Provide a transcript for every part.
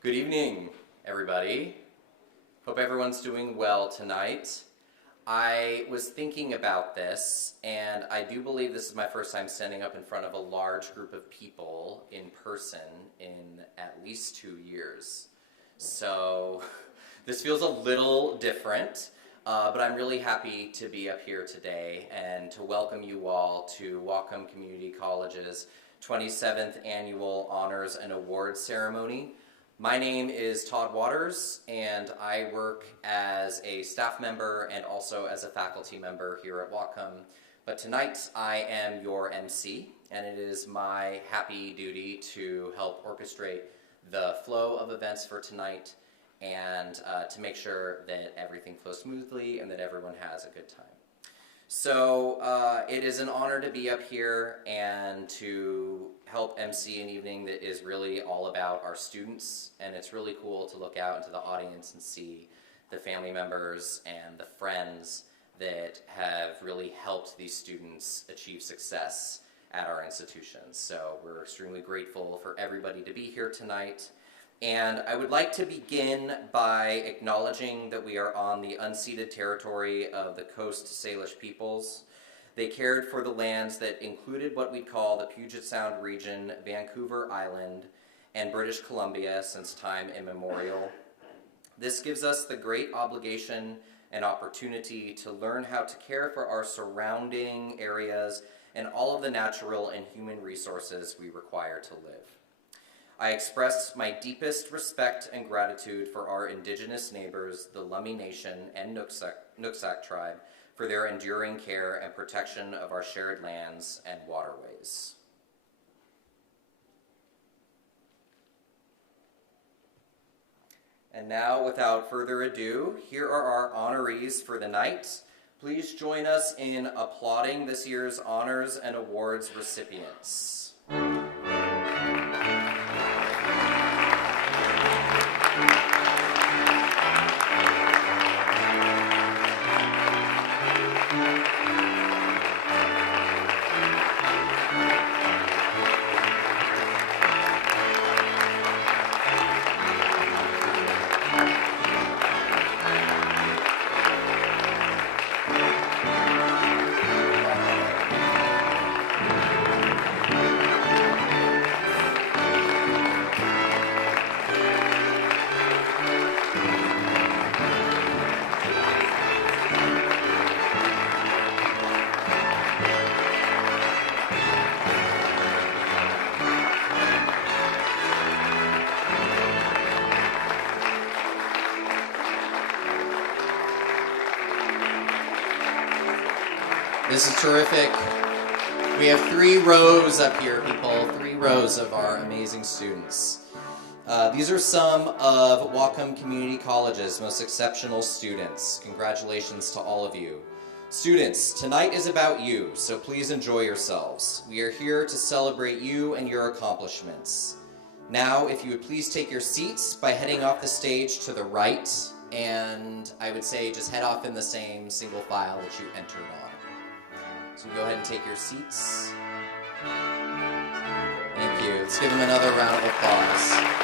Good evening, everybody. Hope everyone's doing well tonight. I was thinking about this, and I do believe this is my first time standing up in front of a large group of people in person in at least 2 years. So this feels a little different, but I'm really happy to be up here today and to welcome you all to Whatcom Community College's 27th Annual Honors and Awards Ceremony. My name is Todd Waters, and I work as a staff member and also as a faculty member here at Whatcom. But tonight I am your MC, and it is my happy duty to help orchestrate the flow of events for tonight and to make sure that everything flows smoothly and that everyone has a good time. So it is an honor to be up here and to help MC an evening that is really all about our students, and it's really cool to look out into the audience and see the family members and the friends that have really helped these students achieve success at our institutions. So we're extremely grateful for everybody to be here tonight. And I would like to begin by acknowledging that we are on the unceded territory of the Coast Salish peoples. They cared for the lands that included what we call the Puget Sound region, Vancouver Island, and British Columbia since time immemorial. This gives us the great obligation and opportunity to learn how to care for our surrounding areas and all of the natural and human resources we require to live. I express my deepest respect and gratitude for our Indigenous neighbors, the Lummi Nation and Nooksack tribe, for their enduring care and protection of our shared lands and waterways. And now, without further ado, here are our honorees for the night. Please join us in applauding this year's honors and awards recipients. This is terrific. We have 3 rows up here, people, 3 rows of our amazing students. These are some of Whatcom Community College's most exceptional students. Congratulations to all of you. Students, tonight is about you, so please enjoy yourselves. We are here to celebrate you and your accomplishments. Now, if you would please take your seats by heading off the stage to the right, and I would say just head off in the same single file that you entered on. So go ahead and take your seats. Thank you. Let's give them another round of applause.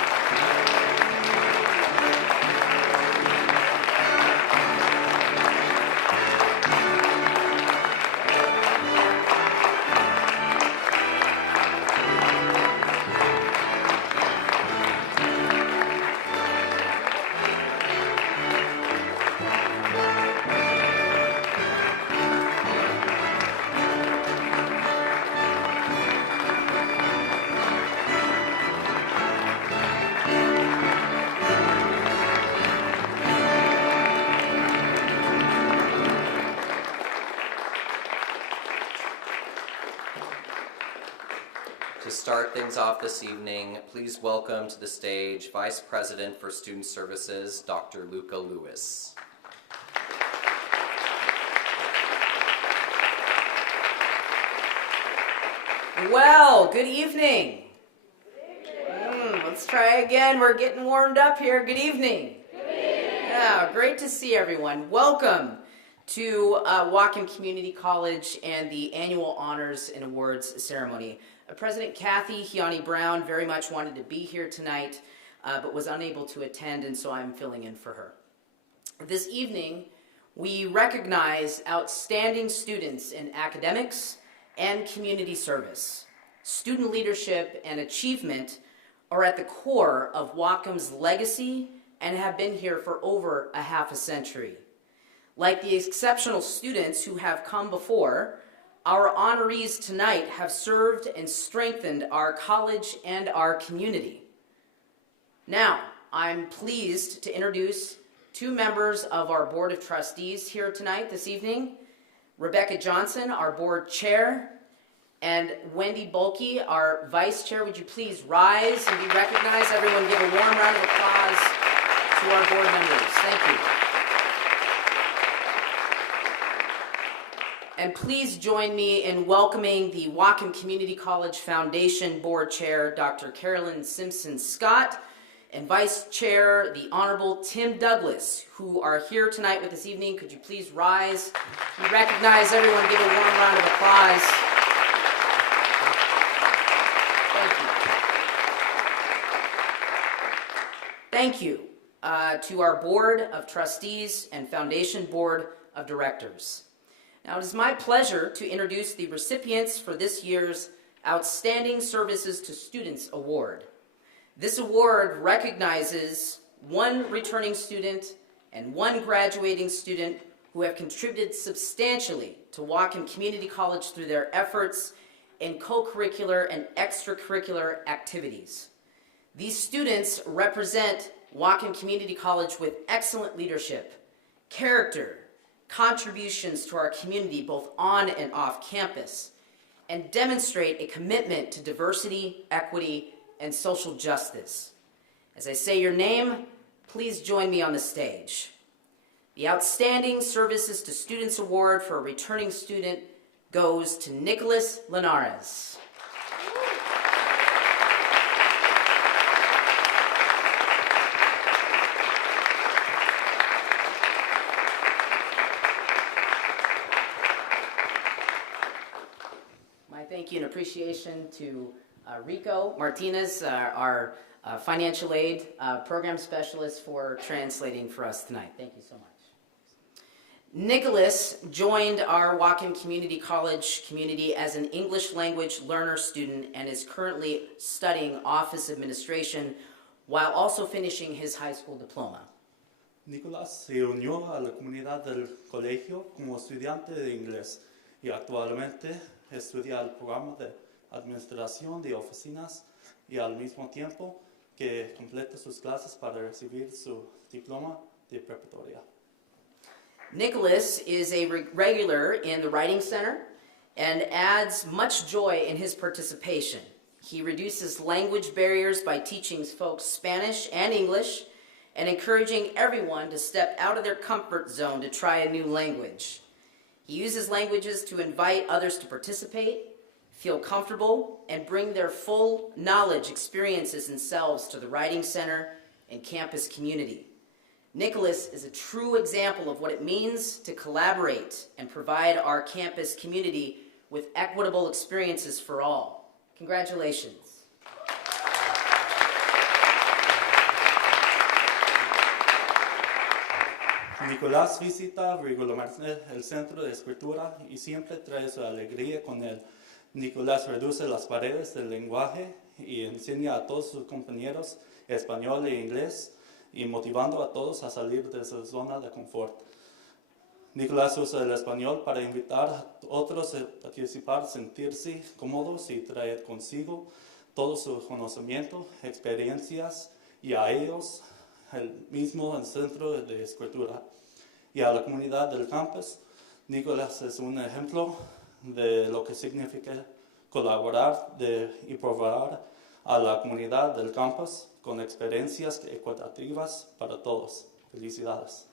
To start things off this evening, please welcome to the stage Vice President for Student Services, Dr. Luca Lewis. Well, good evening. Let's try again. We're getting warmed up here. Good evening. Good evening. Yeah, great to see everyone. Welcome to Whatcom Community College and the annual Honors and Awards ceremony. President Kathy Hiani Brown very much wanted to be here tonight, but was unable to attend, and so I'm filling in for her. This evening, we recognize outstanding students in academics and community service. Student leadership and achievement are at the core of Whatcom's legacy and have been here for over a half a century. Like the exceptional students who have come before, our honorees tonight have served and strengthened our college and our community. Now, I'm pleased to introduce 2 members of our Board of Trustees here tonight, this evening. Rebecca Johnson, our Board Chair, and Wendy Bulkey, our Vice Chair. Would you please rise and be recognized? Everyone give a warm round of applause to our board members. Thank you. And please join me in welcoming the Whatcom Community College Foundation Board Chair, Dr. Carolyn Simpson-Scott, and Vice Chair, the Honorable Tim Douglas, who are here tonight with us evening. Could you please rise? We recognize everyone. Give a warm round of applause. Thank you to our Board of Trustees and Foundation Board of Directors. Now, it is my pleasure to introduce the recipients for this year's Outstanding Services to Students Award. This award recognizes 1 returning student and 1 graduating student who have contributed substantially to Whatcom Community College through their efforts in co-curricular and extracurricular activities. These students represent Whatcom Community College with excellent leadership, character, contributions to our community both on and off campus, and demonstrate a commitment to diversity, equity, and social justice. As I say your name, please join me on the stage. The Outstanding Services to Students Award for a returning student goes to Nicolas Nicholas. Thank you and appreciation to Rico Martinez, our financial aid program specialist, for translating for us tonight. Thank you so much. Nicholas joined our Whatcom Community College community as an English language learner student and is currently studying office administration while also finishing his high school diploma. Nicolas se unió a la comunidad del colegio como estudiante de inglés y actualmente estudia el programa de administración de oficinas y al mismo tiempo que completa sus clases para recibir su diploma de preparatoria. Nicholas is a regular in the Writing Center and adds much joy in his participation. He reduces language barriers by teaching folks Spanish and English and encouraging everyone to step out of their comfort zone to try a new language. He uses languages to invite others to participate, feel comfortable, and bring their full knowledge, experiences, and selves to the Writing Center and campus community. Nicholas is a true example of what it means to collaborate and provide our campus community with equitable experiences for all. Congratulations. Nicolás visita regularmente el centro de escritura y siempre trae su alegría con él. Nicolás reduce las paredes del lenguaje y enseña a todos sus compañeros español e inglés y motivando a todos a salir de su zona de confort. Nicolás usa el español para invitar a otros a participar, sentirse cómodos y traer consigo todo su conocimiento, experiencias y a ellos el mismo centro de escritura. Y a la comunidad del campus, Nicolás es un ejemplo de lo que significa colaborar y proveer a la comunidad del campus con experiencias equitativas para todos. Felicidades.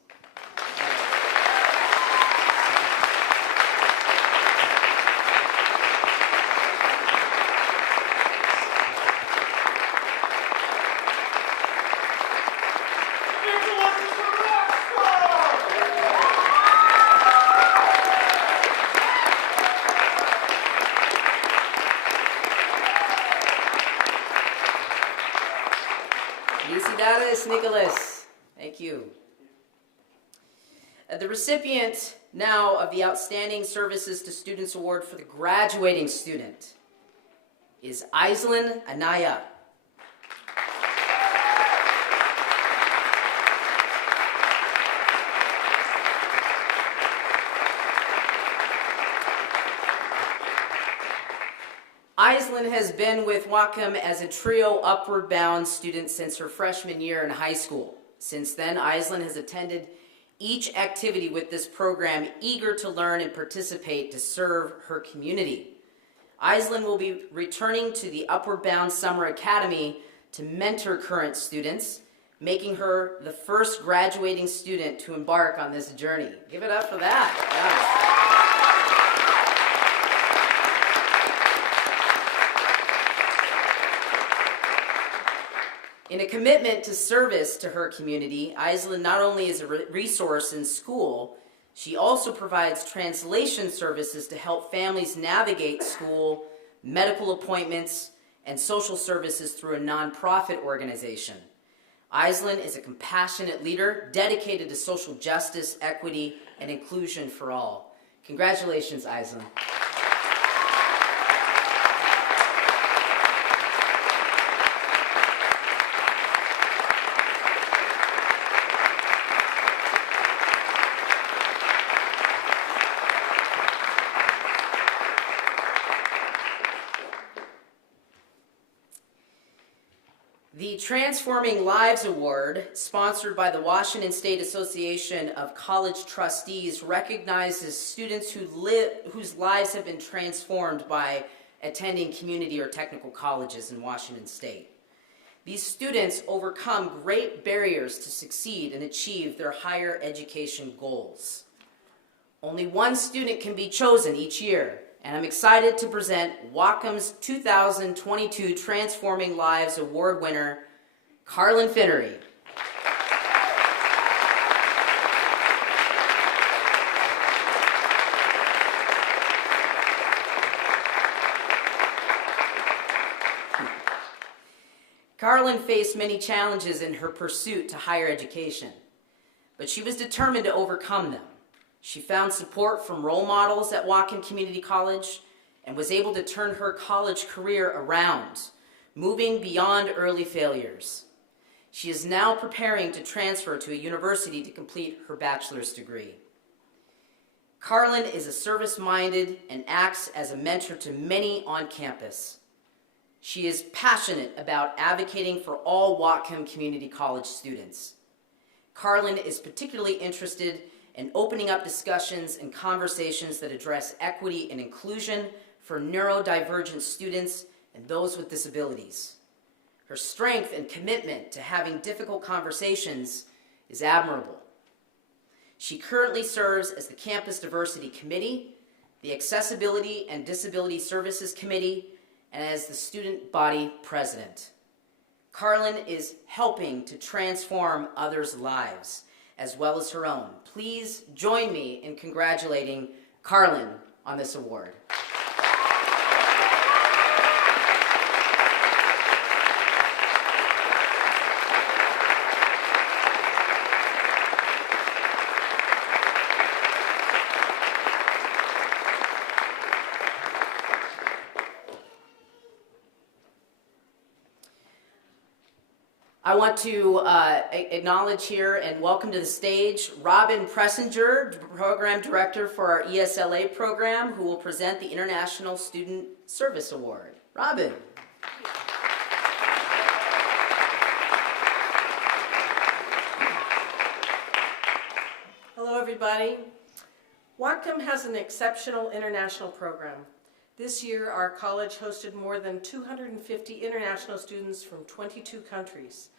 Felicidades, Nicholas. Thank you. The recipient now of the Outstanding Services to Students Award for the graduating student is Aislinn Anaya. Aislinn has been with Whatcom as a trio Upward Bound student since her freshman year in high school. Since then, Aislinn has attended each activity with this program, eager to learn and participate to serve her community. Aislinn will be returning to the Upward Bound Summer Academy to mentor current students, making her the first graduating student to embark on this journey. Give it up for that. Yes. In a commitment to service to her community, Aislinn not only is a resource in school, she also provides translation services to help families navigate school, medical appointments, and social services through a nonprofit organization. Aislinn is a compassionate leader dedicated to social justice, equity, and inclusion for all. Congratulations, Aislinn. The Transforming Lives Award, sponsored by the Washington State Association of College Trustees, recognizes students whose lives have been transformed by attending community or technical colleges in Washington State. These students overcome great barriers to succeed and achieve their higher education goals. Only one student can be chosen each year, and I'm excited to present Whatcom's 2022 Transforming Lives Award winner, Colleen Finnery. Colleen faced many challenges in her pursuit to higher education, but she was determined to overcome them. She found support from role models at Whatcom Community College and was able to turn her college career around, moving beyond early failures. She is now preparing to transfer to a university to complete her bachelor's degree. Colleen is a service-minded and acts as a mentor to many on campus. She is passionate about advocating for all Whatcom Community College students. Colleen is particularly interested and opening up discussions and conversations that address equity and inclusion for neurodivergent students and those with disabilities. Her strength and commitment to having difficult conversations is admirable. She currently serves as the Campus Diversity Committee, the Accessibility and Disability Services Committee, and as the Student Body President. Carlin is helping to transform others' lives, as well as her own. Please join me in congratulating Carlin on this award. I want to acknowledge here and welcome to the stage Robin Pressinger, Program Director for our ESLA program, who will present the International Student Service Award. Robin. Hello, everybody. Whatcom has an exceptional international program. This year, our college hosted more than 250 international students from 22 countries.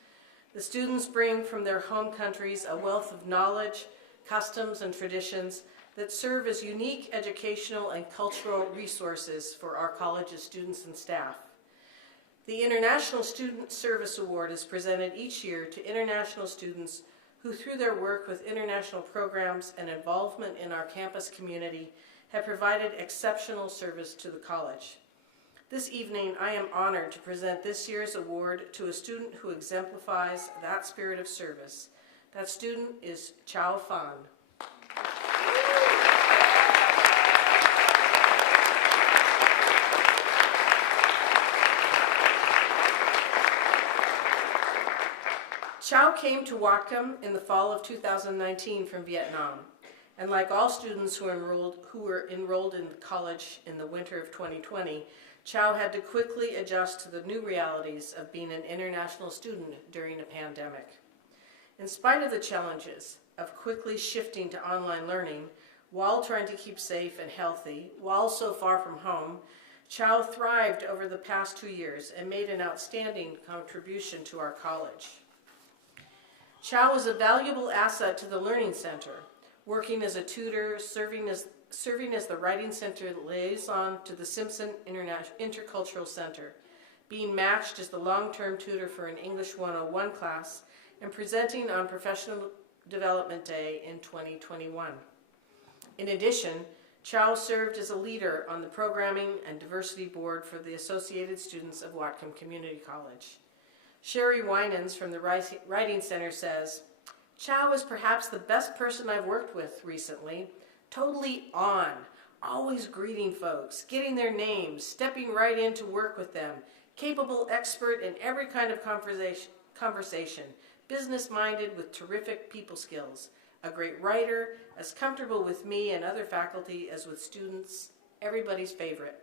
The students bring from their home countries a wealth of knowledge, customs, and traditions that serve as unique educational and cultural resources for our college's students and staff. The International Student Service Award is presented each year to international students who, through their work with international programs and involvement in our campus community, have provided exceptional service to the college. This evening, I am honored to present this year's award to a student who exemplifies that spirit of service. That student is Chow Fan. Chow came to Whatcom in the fall of 2019 from Vietnam. And like all students who were enrolled in college in the winter of 2020, Chow had to quickly adjust to the new realities of being an international student during a pandemic. In spite of the challenges of quickly shifting to online learning, while trying to keep safe and healthy, while so far from home, Chow thrived over the past 2 years and made an outstanding contribution to our college. Chow was a valuable asset to the Learning Center, working as a tutor, serving as the Writing Center liaison to the Simpson Intercultural Center, being matched as the long-term tutor for an English 101 class, and presenting on Professional Development Day in 2021. In addition, Chow served as a leader on the Programming and Diversity Board for the Associated Students of Whatcom Community College. Sherry Winans from the Writing Center says, "Chow is perhaps the best person I've worked with recently. Totally on, always greeting folks, getting their names, stepping right in to work with them, capable expert in every kind of conversation, business-minded with terrific people skills, a great writer, as comfortable with me and other faculty as with students, everybody's favorite."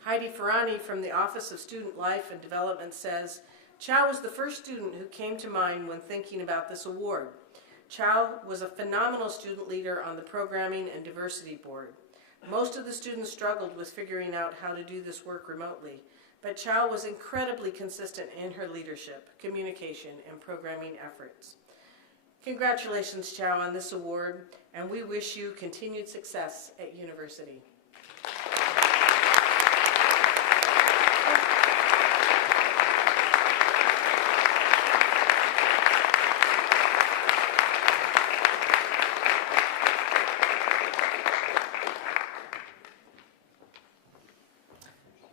Heidi Ferrani from the Office of Student Life and Development says, "Chow was the first student who came to mind when thinking about this award. Chow was a phenomenal student leader on the Programming and Diversity Board. Most of the students struggled with figuring out how to do this work remotely, but Chow was incredibly consistent in her leadership, communication, and programming efforts." Congratulations, Chow, on this award, and we wish you continued success at university.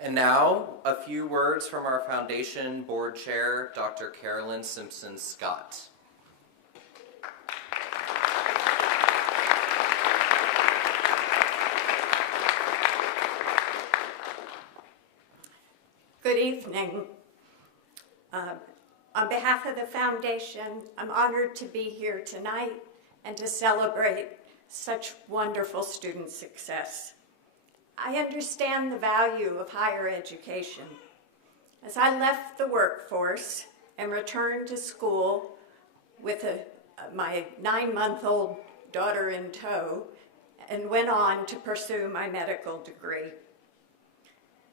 And now, a few words from our Foundation Board Chair, Dr. Carolyn Simpson-Scott. Good evening. On behalf of the Foundation, I'm honored to be here tonight and to celebrate such wonderful student success. I understand the value of higher education. As I left the workforce and returned to school with my 9-month-old daughter in tow, and went on to pursue my medical degree.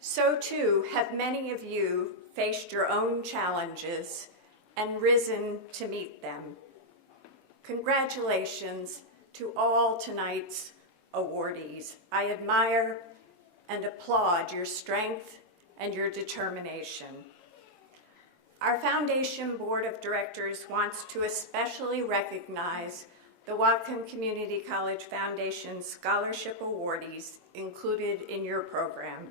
So too have many of you faced your own challenges and risen to meet them. Congratulations to all tonight's awardees. I admire and applaud your strength and your determination. Our Foundation Board of Directors wants to especially recognize the Whatcom Community College Foundation Scholarship Awardees included in your program.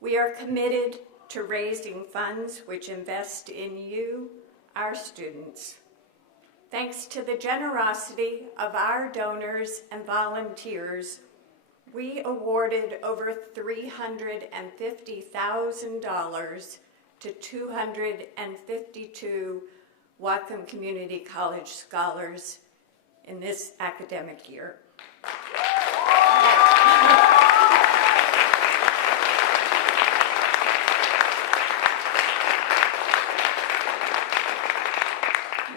We are committed to raising funds which invest in you, our students. Thanks to the generosity of our donors and volunteers, we awarded over $350,000 to 252 Whatcom Community College scholars in this academic year.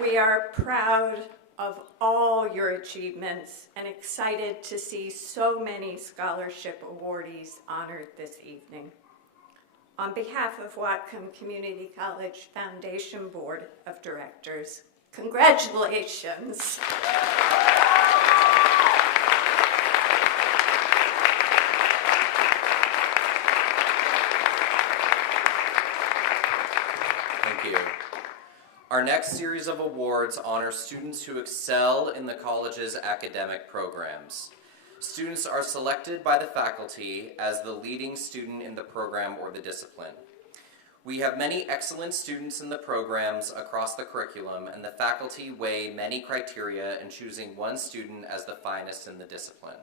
We are proud of all your achievements and excited to see so many scholarship awardees honored this evening. On behalf of Whatcom Community College Foundation Board of Directors, congratulations. Thank you. Our next series of awards honors students who excel in the college's academic programs. Students are selected by the faculty as the leading student in the program or the discipline. We have many excellent students in the programs across the curriculum, and the faculty weigh many criteria in choosing one student as the finest in the discipline.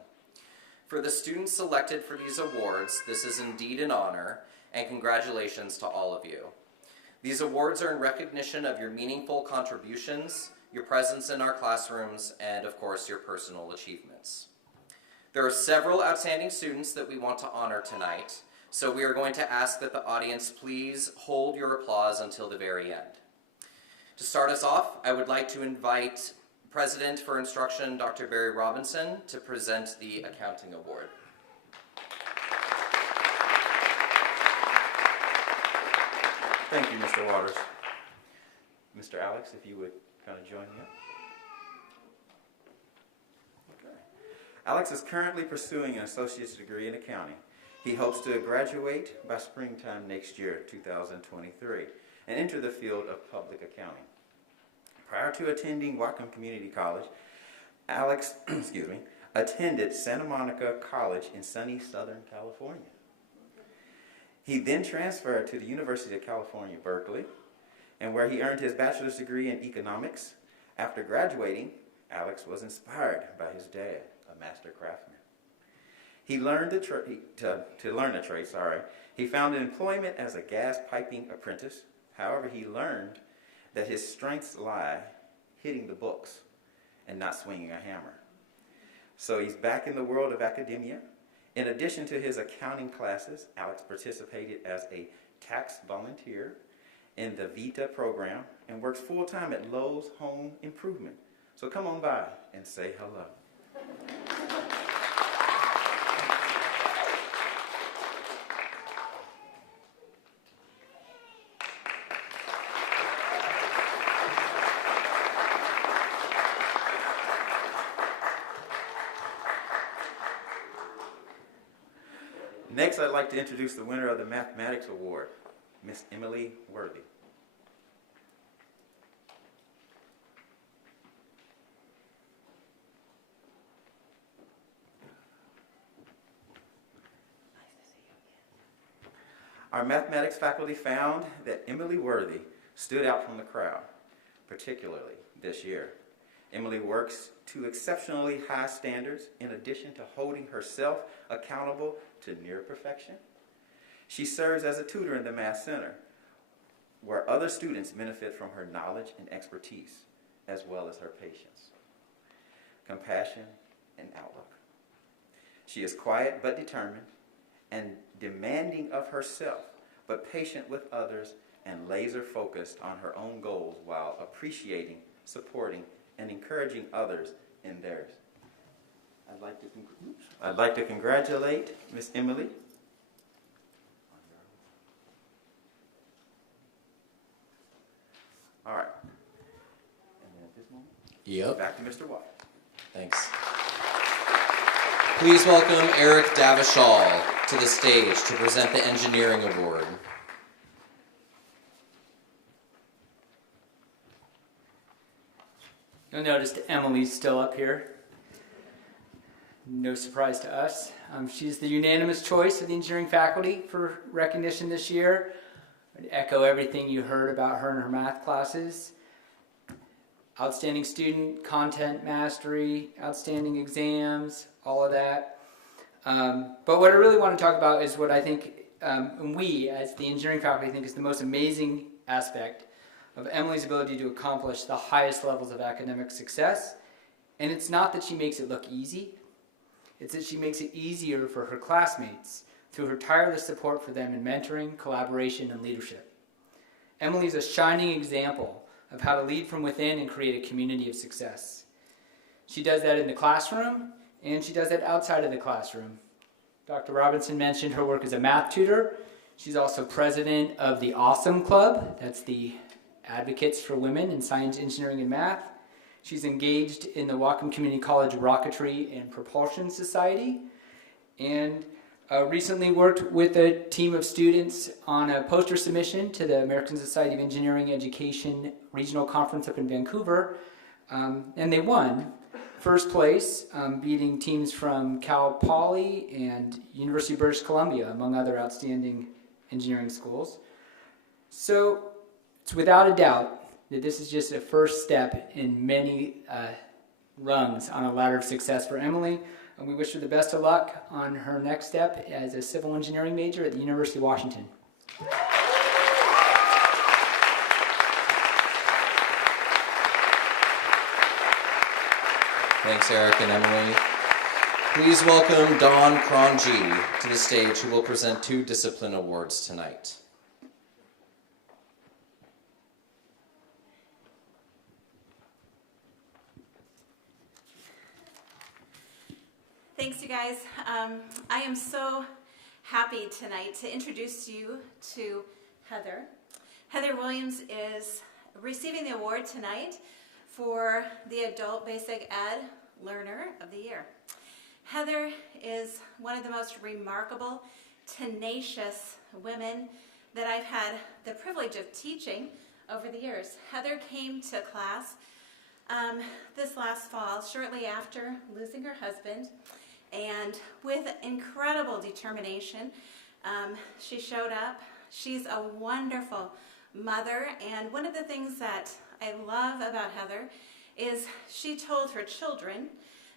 For the students selected for these awards, this is indeed an honor, and congratulations to all of you. These awards are in recognition of your meaningful contributions, your presence in our classrooms, and of course your personal achievements. There are several outstanding students that we want to honor tonight, so we are going to ask that the audience please hold your applause until the very end. To start us off, I would like to invite President for Instruction, Dr. Barry Robinson, to present the Accounting Award. Thank you, Mr. Waters. Mr. Alex, if you would kind of join me up. Okay. Alex is currently pursuing an associate's degree in accounting. He hopes to graduate by springtime next year, 2023, and enter the field of public accounting. Prior to attending Whatcom Community College, Alex attended Santa Monica College in sunny Southern California. He then transferred to the University of California, Berkeley, and where he earned his bachelor's degree in economics. After graduating, Alex was inspired by his dad, a master craftsman. He learned to learn a trade. He found employment as a gas piping apprentice. However, he learned that his strengths lie hitting the books and not swinging a hammer. So he's back in the world of academia. In addition to his accounting classes, Alex participated as a tax volunteer in the VITA program and works full-time at Lowe's Home Improvement. So come on by and say hello. Next, I'd like to introduce the winner of the Mathematics Award, Miss Emily Worthy. Our mathematics faculty found that Emily Worthy stood out from the crowd, particularly this year. Emily works to exceptionally high standards in addition to holding herself accountable to near perfection. She serves as a tutor in the Math Center, where other students benefit from her knowledge and expertise, as well as her patience, compassion, and outlook. She is quiet but determined and demanding of herself, but patient with others and laser focused on her own goals while appreciating, supporting, and encouraging others in theirs. I'd like to congratulate Miss Emily. All right. And then at this moment, Yep. back to Mr. Watt. Thanks. Please welcome Eric Davishall to the stage to present the Engineering Award. You'll notice Emily's still up here. No surprise to us. She's the unanimous choice of the engineering faculty for recognition this year. I'd echo everything you heard about her in her math classes. Outstanding student, content mastery, outstanding exams, all of that. But what I really want to talk about is what I think, and we as the engineering faculty think is the most amazing aspect of Emily's ability to accomplish the highest levels of academic success. And it's not that she makes it look easy, it's that she makes it easier for her classmates through her tireless support for them in mentoring, collaboration, and leadership. Emily is a shining example of how to lead from within and create a community of success. She does that in the classroom, and she does that outside of the classroom. Dr. Robinson mentioned her work as a math tutor. She's also president of the Awesome Club. That's the advocates for women in science, engineering, and math. She's engaged in the Whatcom Community College Rocketry and Propulsion Society, and recently worked with a team of students on a poster submission to the American Society of Engineering Education Regional Conference up in Vancouver, and they won first place, beating teams from Cal Poly and University of British Columbia, among other outstanding engineering schools. So it's without a doubt that this is just a first step in many rungs on a ladder of success for Emily. And we wish her the best of luck on her next step as a civil engineering major at the University of Washington. Thanks, Eric and Emily. Please welcome Don Cronji to the stage, who will present 2 discipline awards tonight. Thanks, you guys. I am so happy tonight to introduce you to Heather. Heather Williams is receiving the award tonight for the Adult Basic Ed Learner of the Year. Heather is one of the most remarkable, tenacious women that I've had the privilege of teaching over the years. Heather came to class this last fall, shortly after losing her husband, and with incredible determination, she showed up. She's a wonderful mother, and one of the things that I love about Heather is she told her children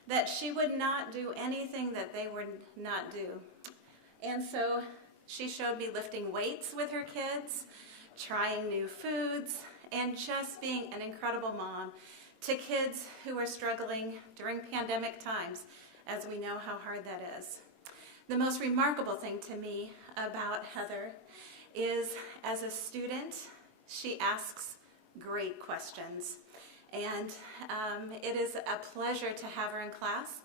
that she would not do anything that they would not do. And so she showed me lifting weights with her kids, trying new foods, and just being an incredible mom to kids who are struggling during pandemic times, as we know how hard that is. The most remarkable thing to me about Heather is, as a student, she asks great questions. And it is a pleasure to have her in class.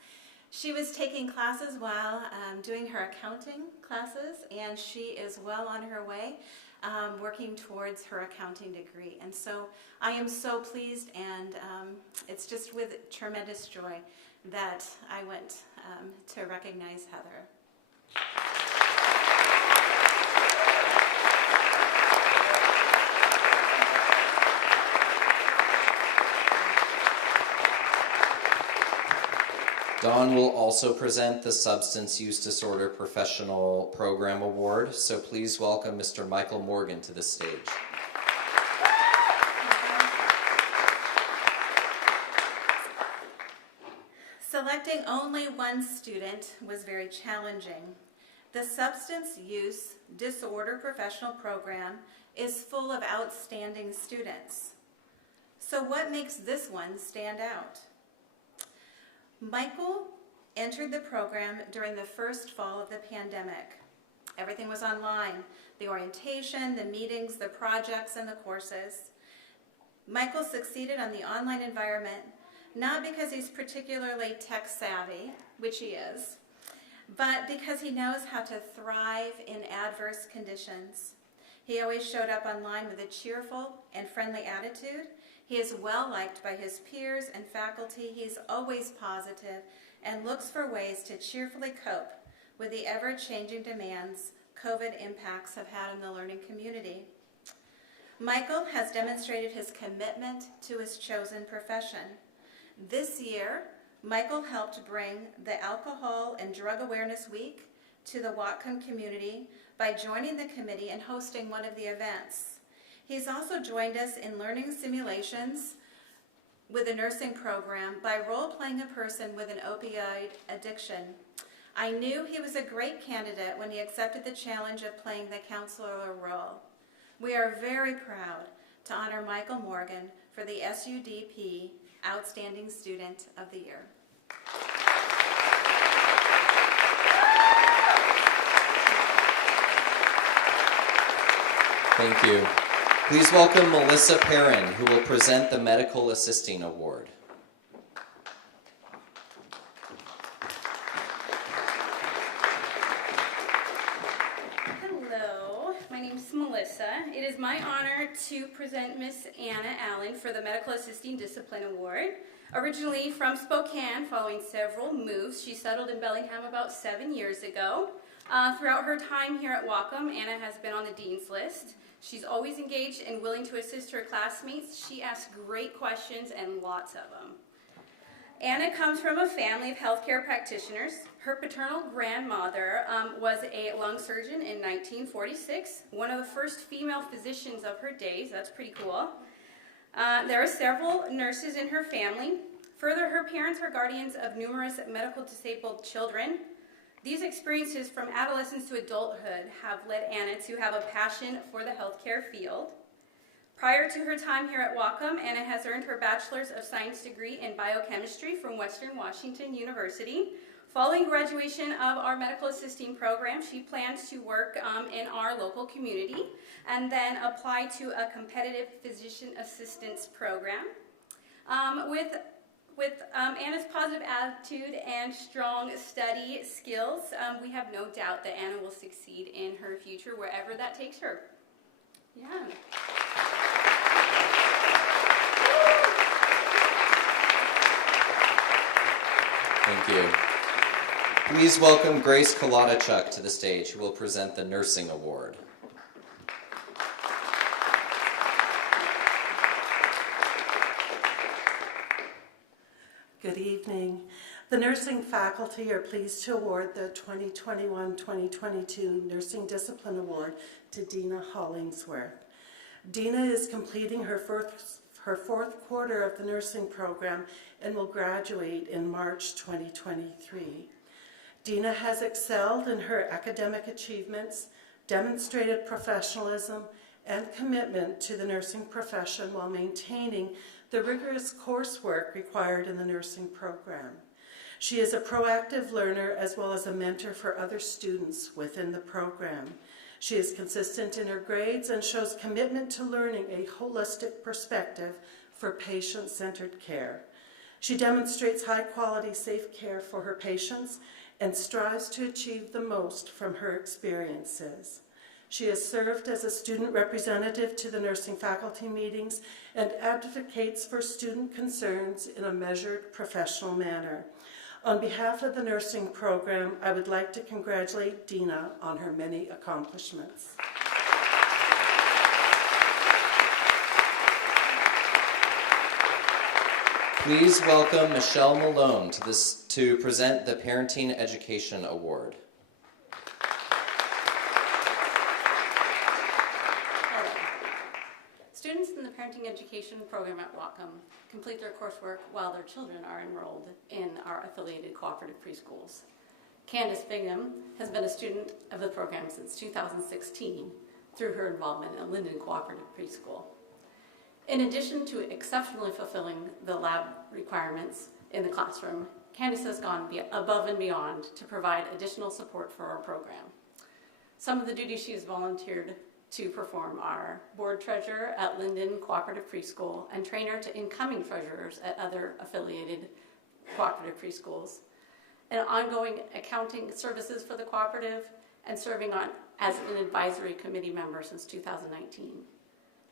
She was taking classes while doing her accounting classes, and she is well on her way working towards her accounting degree. And so I am so pleased, and it's just with tremendous joy that I went to recognize Heather. Dawn will also present the Substance Use Disorder Professional Program Award, so please welcome Mr. Michael Morgan to the stage. Selecting only one student was very challenging. The Substance Use Disorder Professional Program is full of outstanding students. So what makes this one stand out? Michael entered the program during the first fall of the pandemic. Everything was online, the orientation, the meetings, the projects, and the courses. Michael succeeded on the online environment not because he's particularly tech savvy, which he is, but because he knows how to thrive in adverse conditions. He always showed up online with a cheerful and friendly attitude. He is well liked by his peers and faculty. He's always positive and looks for ways to cheerfully cope with the ever-changing demands COVID impacts have had in the learning community. Michael has demonstrated his commitment to his chosen profession. This year, Michael helped bring the Alcohol and Drug Awareness Week to the Whatcom community by joining the committee and hosting one of the events. He's also joined us in learning simulations with the nursing program by role-playing a person with an opioid addiction. I knew he was a great candidate when he accepted the challenge of playing the counselor role. We are very proud to honor Michael Morgan for the SUDP Outstanding Student of the Year. Thank you. Please welcome Melissa Perrin, who will present the Medical Assisting Award. Hello, my name is Melissa. It is my honor to present Miss Anna Allen for the Medical Assisting Discipline Award. Originally from Spokane, following several moves, she settled in Bellingham about 7 years ago. Throughout her time here at Whatcom, Anna has been on the Dean's List. She's always engaged and willing to assist her classmates. She asks great questions and lots of them. Anna comes from a family of healthcare practitioners. Her paternal grandmother was a lung surgeon in 1946, one of the first female physicians of her days. That's pretty cool. There are several nurses in her family. Further, her parents are guardians of numerous medical disabled children. These experiences from adolescence to adulthood have led Anna to have a passion for the healthcare field. Prior to her time here at Whatcom, Anna has earned her Bachelor's of Science degree in Biochemistry from Western Washington University. Following graduation of our medical assisting program, she plans to work in our local community and then apply to a competitive physician assistance program. With Anna's positive attitude and strong study skills, we have no doubt that Anna will succeed in her future wherever that takes her. Yeah. Thank you. Please welcome Grace Kolodachuk to the stage, who will present the Nursing Award. Good evening. The nursing faculty are pleased to award the 2021-2022 Nursing Discipline Award to Dena Hollingsworth. Dena is completing her fourth quarter of the nursing program and will graduate in March 2023. Dena has excelled in her academic achievements, demonstrated professionalism, and commitment to the nursing profession while maintaining the rigorous coursework required in the nursing program. She is a proactive learner as well as a mentor for other students within the program. She is consistent in her grades and shows commitment to learning a holistic perspective for patient-centered care. She demonstrates high-quality, safe care for her patients and strives to achieve the most from her experiences. She has served as a student representative to the nursing faculty meetings and advocates for student concerns in a measured, professional manner. On behalf of the nursing program, I would like to congratulate Dena on her many accomplishments. Please welcome Michelle Malone to present the Parenting Education Award. Students in the Parenting Education program at Whatcom complete their coursework while their children are enrolled in our affiliated cooperative preschools. Candace Bingham has been a student of the program since 2016 through her involvement in a Linden Cooperative Preschool. In addition to exceptionally fulfilling the lab requirements in the classroom, Candace has gone above and beyond to provide additional support for our program. Some of the duties she has volunteered to perform our board treasurer at Linden Cooperative Preschool and trainer to incoming treasurers at other affiliated cooperative preschools, and ongoing accounting services for the cooperative, and serving on as an advisory committee member since 2019.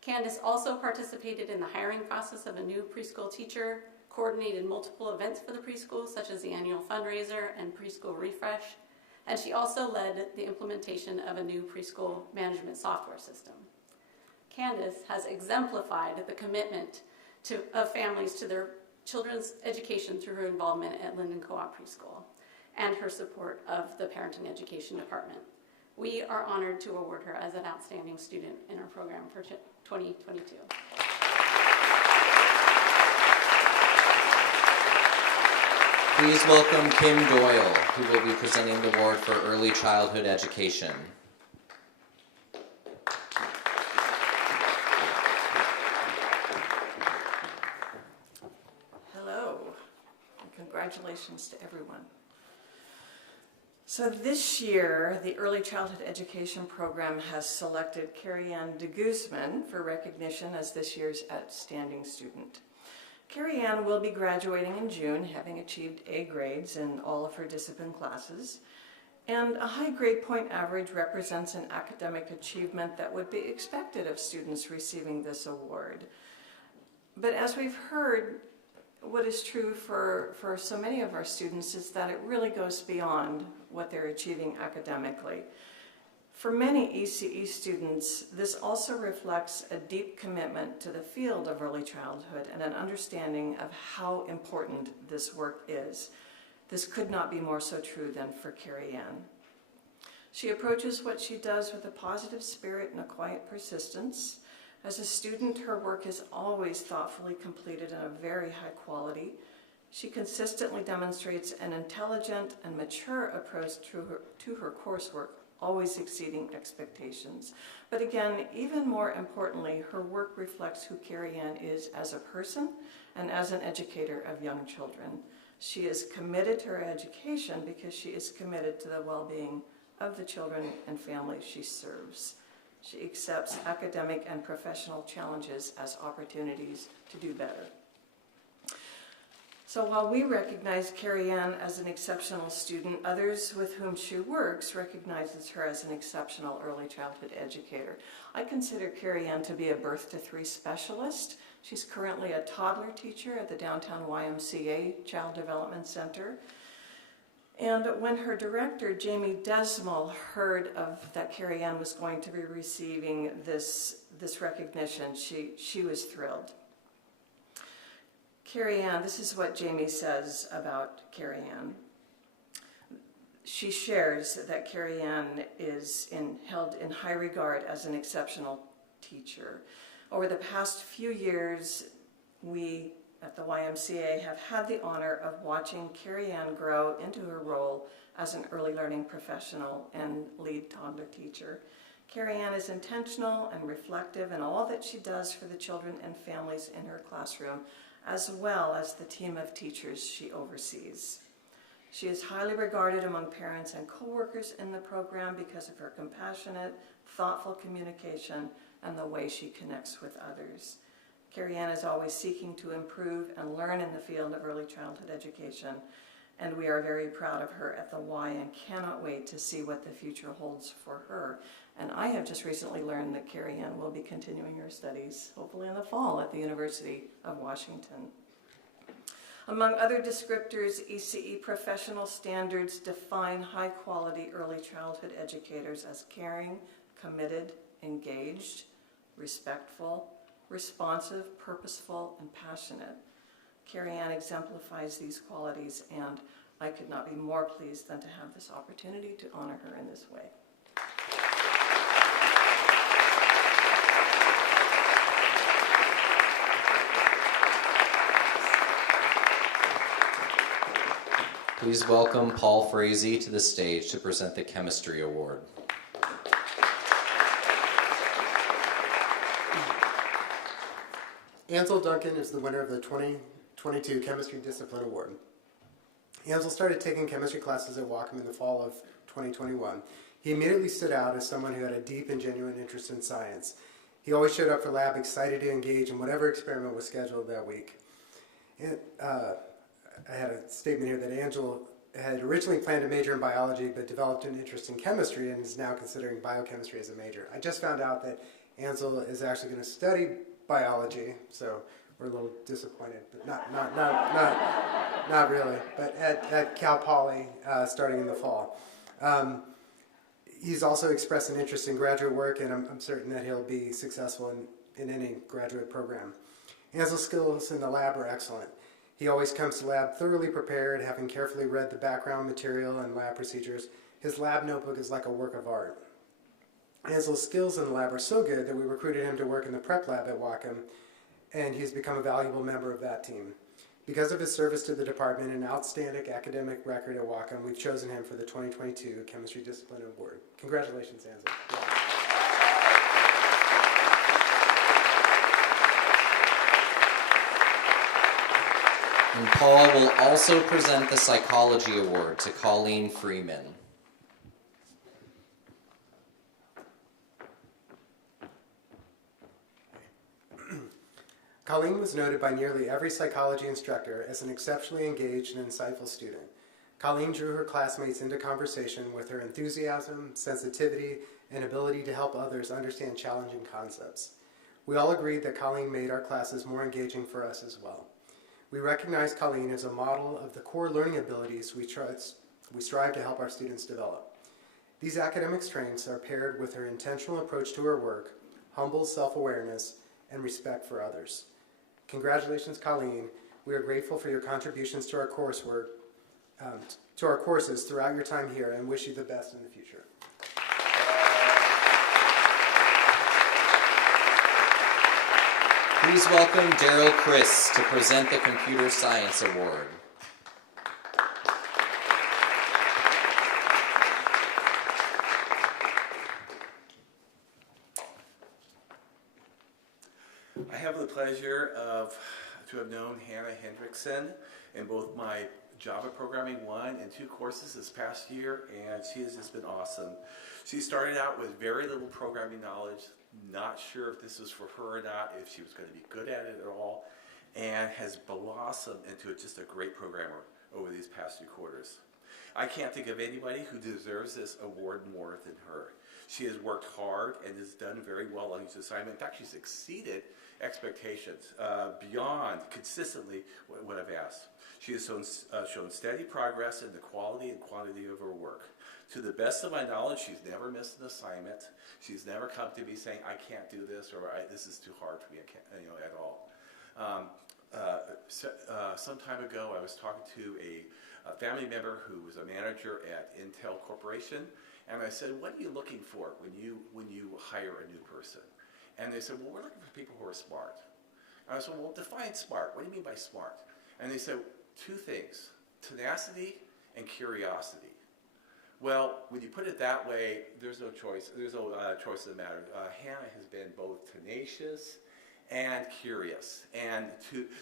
Candace also participated in the hiring process of a new preschool teacher, coordinated multiple events for the preschool, such as the annual fundraiser and preschool refresh, and she also led the implementation of a new preschool management software system. Candace has exemplified the commitment of families to their children's education through her involvement at Linden Co-op Preschool and her support of the Parenting Education Department. We are honored to award her as an outstanding student in our program for 2022. Please welcome Kim Doyle, who will be presenting the award for early childhood education. Hello, and congratulations to everyone. So this year, the Early Childhood Education Program has selected Carrie Ann de Guzman for recognition as this year's outstanding student. Carrie Ann will be graduating in June, having achieved A grades in all of her discipline classes, and a high grade point average represents an academic achievement that would be expected of students receiving this award. But as we've heard, what is true for so many of our students is that it really goes beyond what they're achieving academically. For many ECE students, this also reflects a deep commitment to the field of early childhood and an understanding of how important this work is. This could not be more so true than for Carrie Ann. She approaches what she does with a positive spirit and a quiet persistence. As a student, her work is always thoughtfully completed and of very high quality. She consistently demonstrates an intelligent and mature approach to her coursework, always exceeding expectations. But again, even more importantly, her work reflects who Carrie Ann is as a person and as an educator of young children. She is committed to her education because she is committed to the well-being of the children and families she serves. She accepts academic and professional challenges as opportunities to do better. So while we recognize Carrie Ann as an exceptional student, others with whom she works recognizes her as an exceptional early childhood educator. I consider Carrie Ann to be a birth to three specialist. She's currently a toddler teacher at the downtown YMCA Child Development Center. And when her director, Jamie Desmond, heard that Carrie Ann was going to be receiving this recognition, she was thrilled. Carrie Ann, this is what Jamie says about Carrie Ann. She shares that Carrie Ann is held in high regard as an exceptional teacher. Over the past few years, we at the YMCA have had the honor of watching Carrie Ann grow into her role as an early learning professional and lead toddler teacher. Carrie Ann is intentional and reflective in all that she does for the children and families in her classroom, as well as the team of teachers she oversees. She is highly regarded among parents and coworkers in the program because of her compassionate, thoughtful communication and the way she connects with others. Carrie Ann is always seeking to improve and learn in the field of early childhood education, and we are very proud of her at the Y and cannot wait to see what the future holds for her. And I have just recently learned that Carrie Ann will be continuing her studies, hopefully in the fall, at the University of Washington. Among other descriptors, ECE professional standards define high-quality early childhood educators as caring, committed, engaged, respectful, responsive, purposeful, and passionate. Carrie Ann exemplifies these qualities, and I could not be more pleased than to have this opportunity to honor her in this way. Please welcome Paul Frazee to the stage to present the Chemistry Award. Ansel Duncan is the winner of the 2022 Chemistry Discipline Award. Ansel started taking chemistry classes at Whatcom in the fall of 2021. He immediately stood out as someone who had a deep and genuine interest in science. He always showed up for lab excited to engage in whatever experiment was scheduled that week. And, I had a statement here that Angela had originally planned to major in biology but developed an interest in chemistry and is now considering biochemistry as a major. I just found out that Angela is actually going to study biology, so we're a little disappointed, but not really, but at Cal Poly starting in the fall. He's also expressed an interest in graduate work, and I'm certain that he'll be successful in any graduate program. Ansel's skills in the lab are excellent. He always comes to lab thoroughly prepared, having carefully read the background material and lab procedures. His lab notebook is like a work of art. Ansel's skills in the lab are so good that we recruited him to work in the prep lab at Whatcom, and he's become a valuable member of that team. Because of his service to the department and outstanding academic record at Whatcom, we've chosen him for the 2022 Chemistry Discipline Award. Congratulations, Ansel. And Paul will also present the Psychology Award to Colleen Freeman. Colleen was noted by nearly every psychology instructor as an exceptionally engaged and insightful student. Colleen drew her classmates into conversation with her enthusiasm, sensitivity, and ability to help others understand challenging concepts. We all agreed that Colleen made our classes more engaging for us as well. We recognize Colleen as a model of the core learning abilities we strive to help our students develop. These academic strengths are paired with her intentional approach to her work, humble self-awareness, and respect for others. Congratulations, Colleen. We are grateful for your contributions to our coursework, to our courses throughout your time here, and wish you the best in the future. Please welcome Daryl Chris to present the Computer Science Award. I have the pleasure to have known Hannah Hendrickson in both my Java Programming 1 and 2 courses this past year, and she has just been awesome. She started out with very little programming knowledge, not sure if this was for her or not, if she was going to be good at it at all, and has blossomed into just a great programmer over these past 2 quarters. I can't think of anybody who deserves this award more than her. She has worked hard and has done very well on each assignment. In fact, she's exceeded expectations beyond consistently what I've asked. She has shown steady progress in the quality and quantity of her work. To the best of my knowledge, she's never missed an assignment. She's never come to me saying, I can't do this, or this is too hard for me, I can't, at all. Some time ago, I was talking to a family member who was a manager at Intel Corporation, and I said, what are you looking for when you hire a new person? And they said, well, we're looking for people who are smart. And I said, well, define smart. What do you mean by smart? And they said, 2 things, tenacity and curiosity. Well, when you put it that way, there's no choice. There's no choice in the matter. Hannah has been both tenacious and curious, and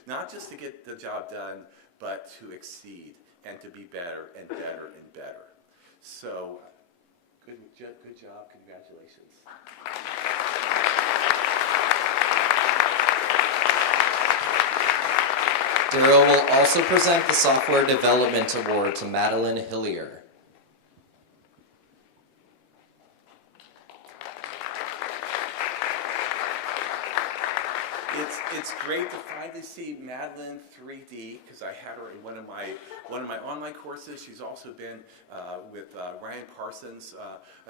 not just to get the job done, but to exceed and to be better and better and better. So, good job. Congratulations. Daryl will also present the Software Development Award to Madeleine Hillier. It's great to finally see Madeleine 3D, because I had her in one of my online courses. She's also been with Ryan Parsons.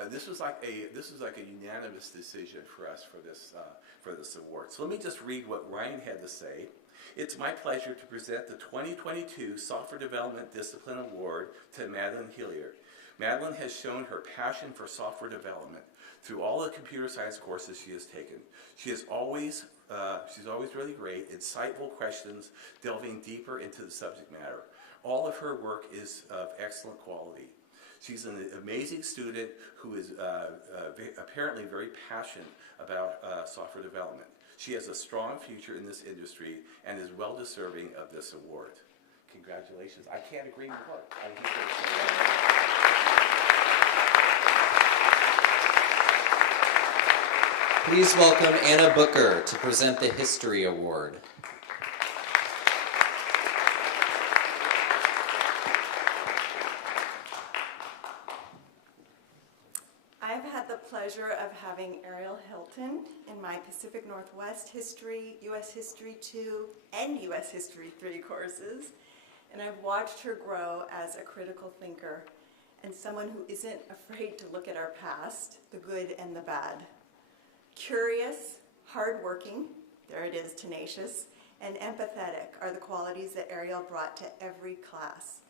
This was like a unanimous decision for us for this award. So let me just read what Ryan had to say. It's my pleasure to present the 2022 Software Development Discipline Award to Madeleine Hillier. Madeleine has shown her passion for software development through all the computer science courses she has taken. She's always really great, insightful questions, delving deeper into the subject matter. All of her work is of excellent quality. She's an amazing student who is apparently very passionate about software development. She has a strong future in this industry and is well deserving of this award. Congratulations. I can't agree more. Please welcome Anna Booker to present the History Award. I've had the pleasure of having Ariel Hilton in my Pacific Northwest History, U.S. History 2, and U.S. History 3 courses, and I've watched her grow as a critical thinker and someone who isn't afraid to look at our past, the good and the bad. Curious, hardworking, there it is, tenacious, and empathetic are the qualities that Ariel brought to every class.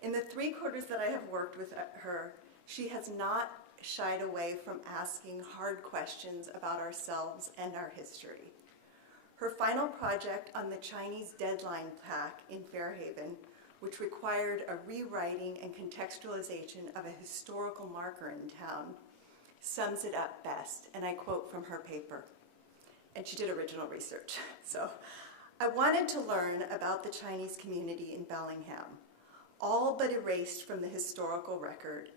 In the 3 quarters that I have worked with her, she has not shied away from asking hard questions about ourselves and our history. Her final project on the Chinese deadline plaque in Fairhaven, which required a rewriting and contextualization of a historical marker in town, sums it up best, and I quote from her paper. And she did original research. So, I wanted to learn about the Chinese community in Bellingham, all but erased from the historical record.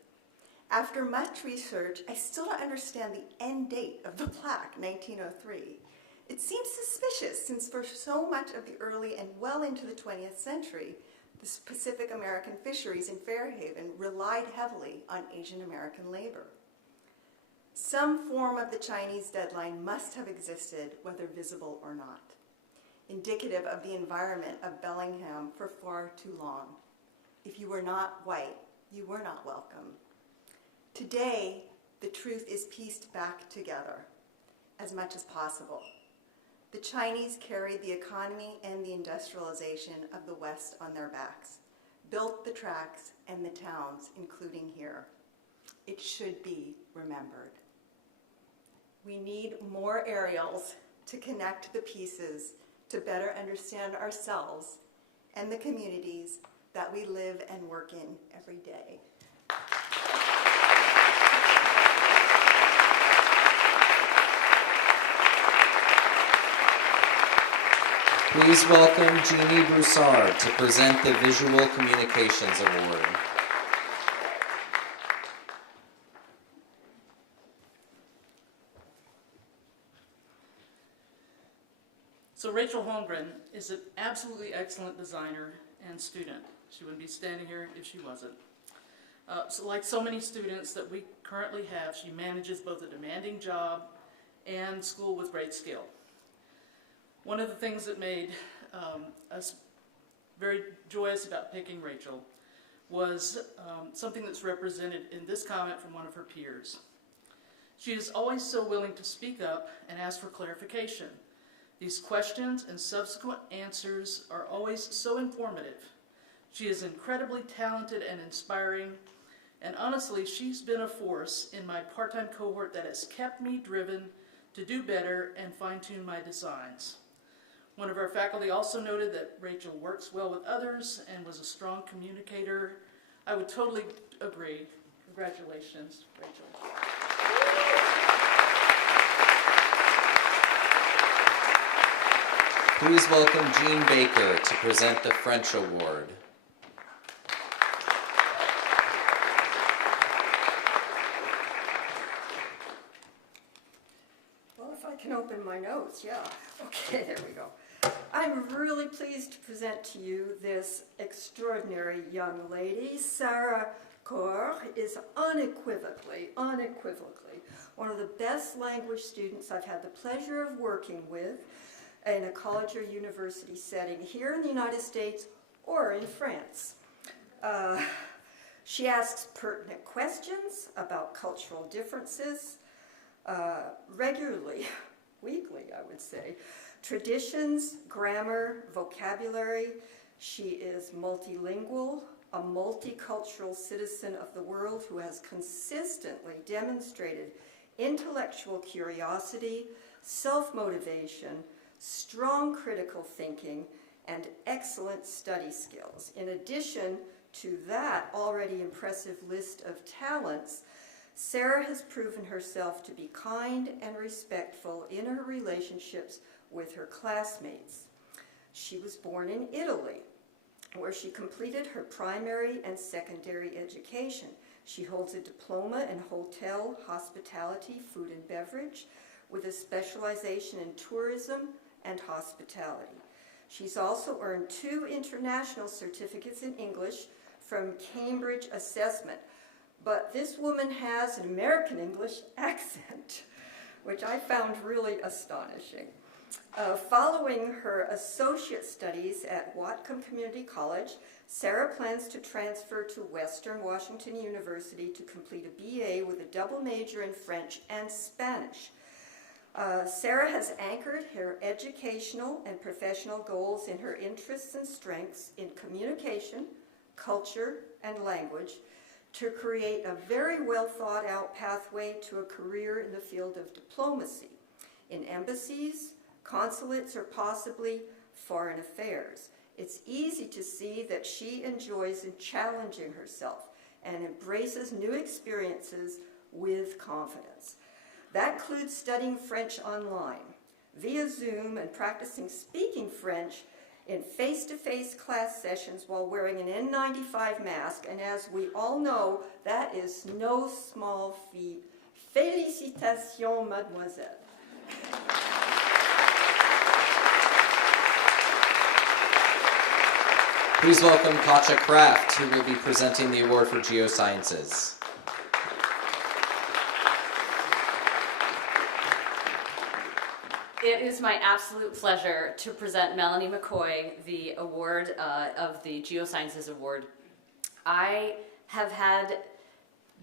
After much research, I still don't understand the end date of the plaque, 1903. It seems suspicious since for so much of the early and well into the 20th century, the Pacific American fisheries in Fairhaven relied heavily on Asian American labor. Some form of the Chinese deadline must have existed, whether visible or not, indicative of the environment of Bellingham for far too long. If you were not white, you were not welcome. Today, the truth is pieced back together as much as possible. The Chinese carried the economy and the industrialization of the West on their backs, built the tracks and the towns, including here. It should be remembered. We need more Ariels to connect the pieces to better understand ourselves and the communities that we live and work in every day. Please welcome Jeannie Broussard to present the Visual Communications Award. So Rachel Holmgren is an absolutely excellent designer and student. She wouldn't be standing here if she wasn't. So like so many students that we currently have, she manages both a demanding job and school with great skill. One of the things that made us very joyous about picking Rachel was something that's represented in this comment from one of her peers. She is always so willing to speak up and ask for clarification. These questions and subsequent answers are always so informative. She is incredibly talented and inspiring, and honestly, she's been a force in my part-time cohort that has kept me driven to do better and fine-tune my designs. One of our faculty also noted that Rachel works well with others and was a strong communicator. I would totally agree. Congratulations, Rachel. Please welcome Jean Baker to present the French Award. Well, if I can open my notes, yeah. Okay, there we go. I'm really pleased to present to you this extraordinary young lady. Sarah Kaur is unequivocally one of the best language students I've had the pleasure of working with in a college or university setting here in the United States or in France. She asks pertinent questions about cultural differences regularly, weekly, I would say. Traditions, grammar, vocabulary. She is multilingual, a multicultural citizen of the world who has consistently demonstrated intellectual curiosity, self-motivation, strong critical thinking, and excellent study skills. In addition to that already impressive list of talents, Sarah has proven herself to be kind and respectful in her relationships with her classmates. She was born in Italy, where she completed her primary and secondary education. She holds a diploma in hotel, hospitality, food and beverage, with a specialization in tourism and hospitality. She's also earned 2 international certificates in English from Cambridge Assessment. But this woman has an American English accent, which I found really astonishing. Following her associate studies at Whatcom Community College, Sarah plans to transfer to Western Washington University to complete a BA with a double major in French and Spanish. Sarah has anchored her educational and professional goals in her interests and strengths in communication, culture, and language to create a very well thought out pathway to a career in the field of diplomacy, in embassies, consulates, or possibly foreign affairs. It's easy to see that she enjoys challenging herself and embraces new experiences with confidence. That includes studying French online, via Zoom, and practicing speaking French in face-to-face class sessions while wearing an N95 mask, and as we all know, that is no small feat. Félicitations, mademoiselle. Please welcome Katja Kraft, who will be presenting the award for Geosciences. It is my absolute pleasure to present Melanie McCoy the award of the Geosciences Award. I have had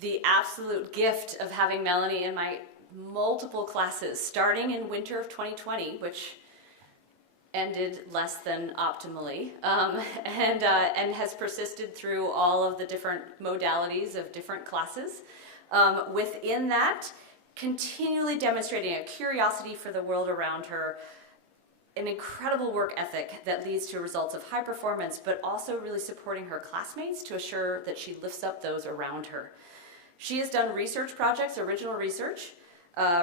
the absolute gift of having Melanie in my multiple classes, starting in winter of 2020, which ended less than optimally, and has persisted through all of the different modalities of different classes. Within that, continually demonstrating a curiosity for the world around her, an incredible work ethic that leads to results of high performance, but also really supporting her classmates to assure that she lifts up those around her. She has done research projects, original research,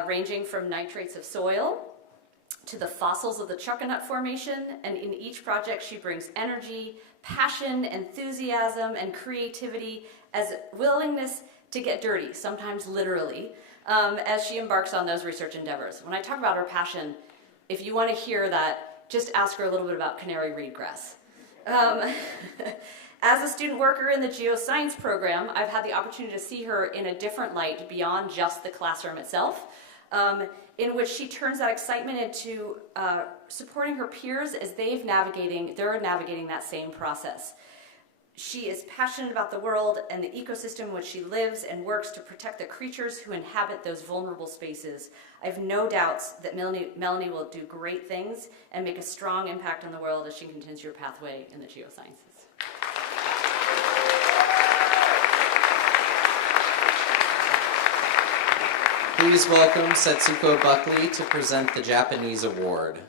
ranging from nitrates of soil to the fossils of the Chuckanut Formation, and in each project she brings energy, passion, enthusiasm, and creativity as willingness to get dirty, sometimes literally, as she embarks on those research endeavors. When I talk about her passion, if you want to hear that, just ask her a little bit about canary reedgrass. As a student worker in the geoscience program, I've had the opportunity to see her in a different light beyond just the classroom itself, in which she turns that excitement into supporting her peers as they're navigating that same process. She is passionate about the world and the ecosystem in which she lives and works to protect the creatures who inhabit those vulnerable spaces. I have no doubts that Melanie will do great things and make a strong impact on the world as she continues her pathway in the geosciences. Please welcome Setsuko Buckley to present the Japanese Award.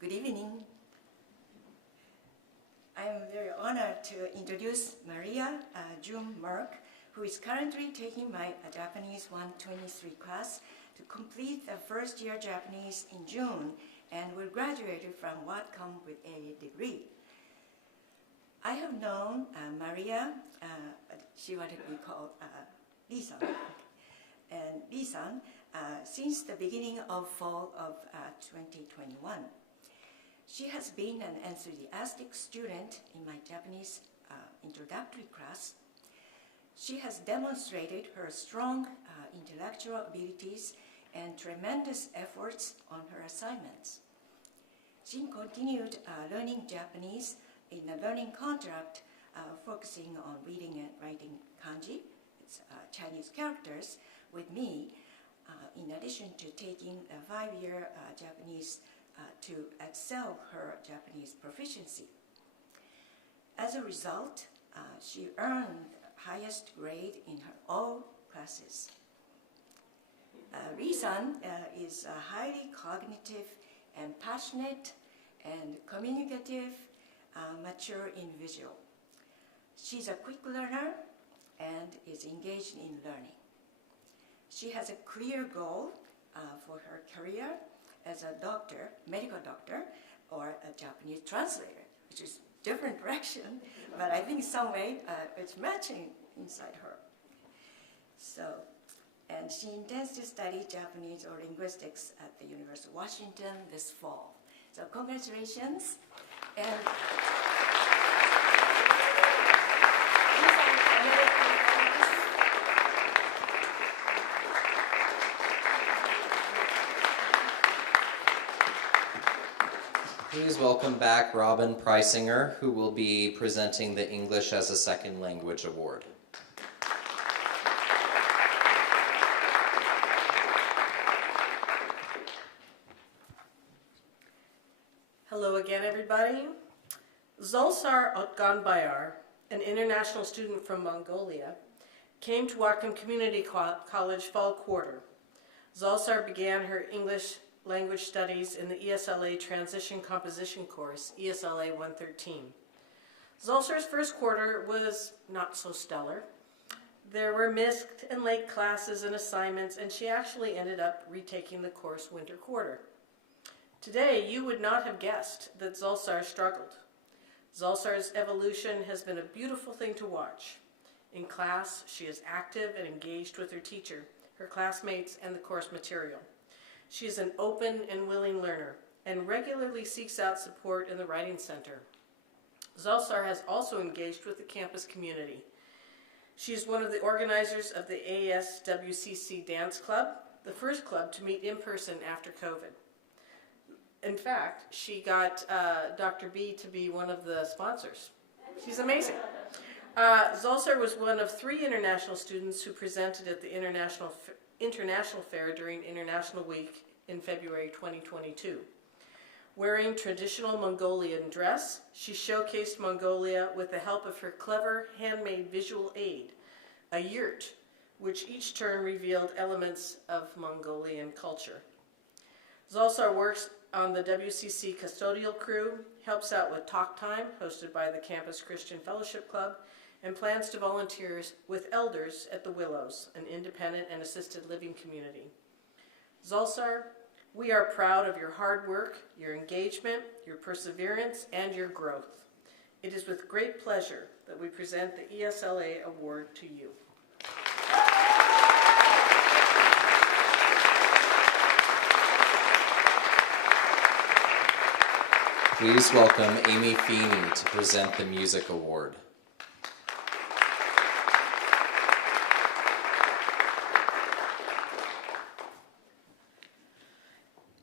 Good evening. I am very honored to introduce Maria June Merck, who is currently taking my Japanese 123 class to complete the first year Japanese in June and will graduate from Whatcom with a degree. I have known Maria, she wanted to be called Lee-san, and Lee-san since the beginning of fall of 2021. She has been an enthusiastic student in my Japanese introductory class. She has demonstrated her strong intellectual abilities and tremendous efforts on her assignments. She continued learning Japanese in a learning contract focusing on reading and writing kanji, it's Chinese characters, with me, in addition to taking a 5-year Japanese to excel her Japanese proficiency. As a result, she earned highest grade in her all classes. Lee-san is a highly cognitive and passionate and communicative, mature individual. She's a quick learner and is engaged in learning. She has a clear goal for her career as a doctor, medical doctor, or a Japanese translator, which is different direction, but I think some way it's matching inside her. So, and she intends to study Japanese or linguistics at the University of Washington this fall. So congratulations. And Please welcome back Robin Preisinger, who will be presenting the English as a Second Language Award. Hello again, everybody. Zulsar Otganbayar, an international student from Mongolia, came to Whatcom Community College fall quarter. Zulsar began her English language studies in the ESLA Transition Composition course, ESLA 113. Zulsar's first quarter was not so stellar. There were missed and late classes and assignments, and she actually ended up retaking the course winter quarter. Today, you would not have guessed that Zulsar struggled. Zulsar's evolution has been a beautiful thing to watch. In class, she is active and engaged with her teacher, her classmates, and the course material. She is an open and willing learner and regularly seeks out support in the Writing Center. Zulsar has also engaged with the campus community. She is one of the organizers of the ASWCC Dance Club, the first club to meet in person after COVID. In fact, she got Dr. B to be one of the sponsors. She's amazing. Zulsar was one of 3 international students who presented at the International Fair during International Week in February 2022. Wearing traditional Mongolian dress, she showcased Mongolia with the help of her clever handmade visual aid, a yurt, which each term revealed elements of Mongolian culture. Zulsar works on the WCC custodial crew, helps out with Talk Time, hosted by the Campus Christian Fellowship Club, and plans to volunteer with elders at the Willows, an independent and assisted living community. Zulsar, we are proud of your hard work, your engagement, your perseverance, and your growth. It is with great pleasure that we present the ESLA Award to you. Please welcome Amy Feeney to present the Music Award.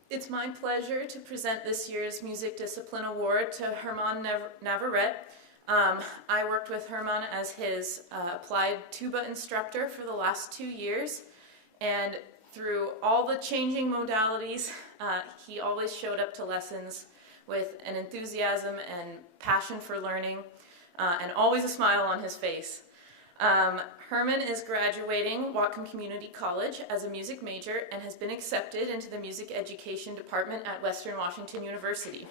It's my pleasure to present this year's Music Discipline Award to Herman Navarrete. I worked with Herman as his applied tuba instructor for the last 2 years, and through all the changing modalities, he always showed up to lessons with an enthusiasm and passion for learning, and always a smile on his face. Herman is graduating Whatcom Community College as a music major and has been accepted into the music education department at Western Washington University.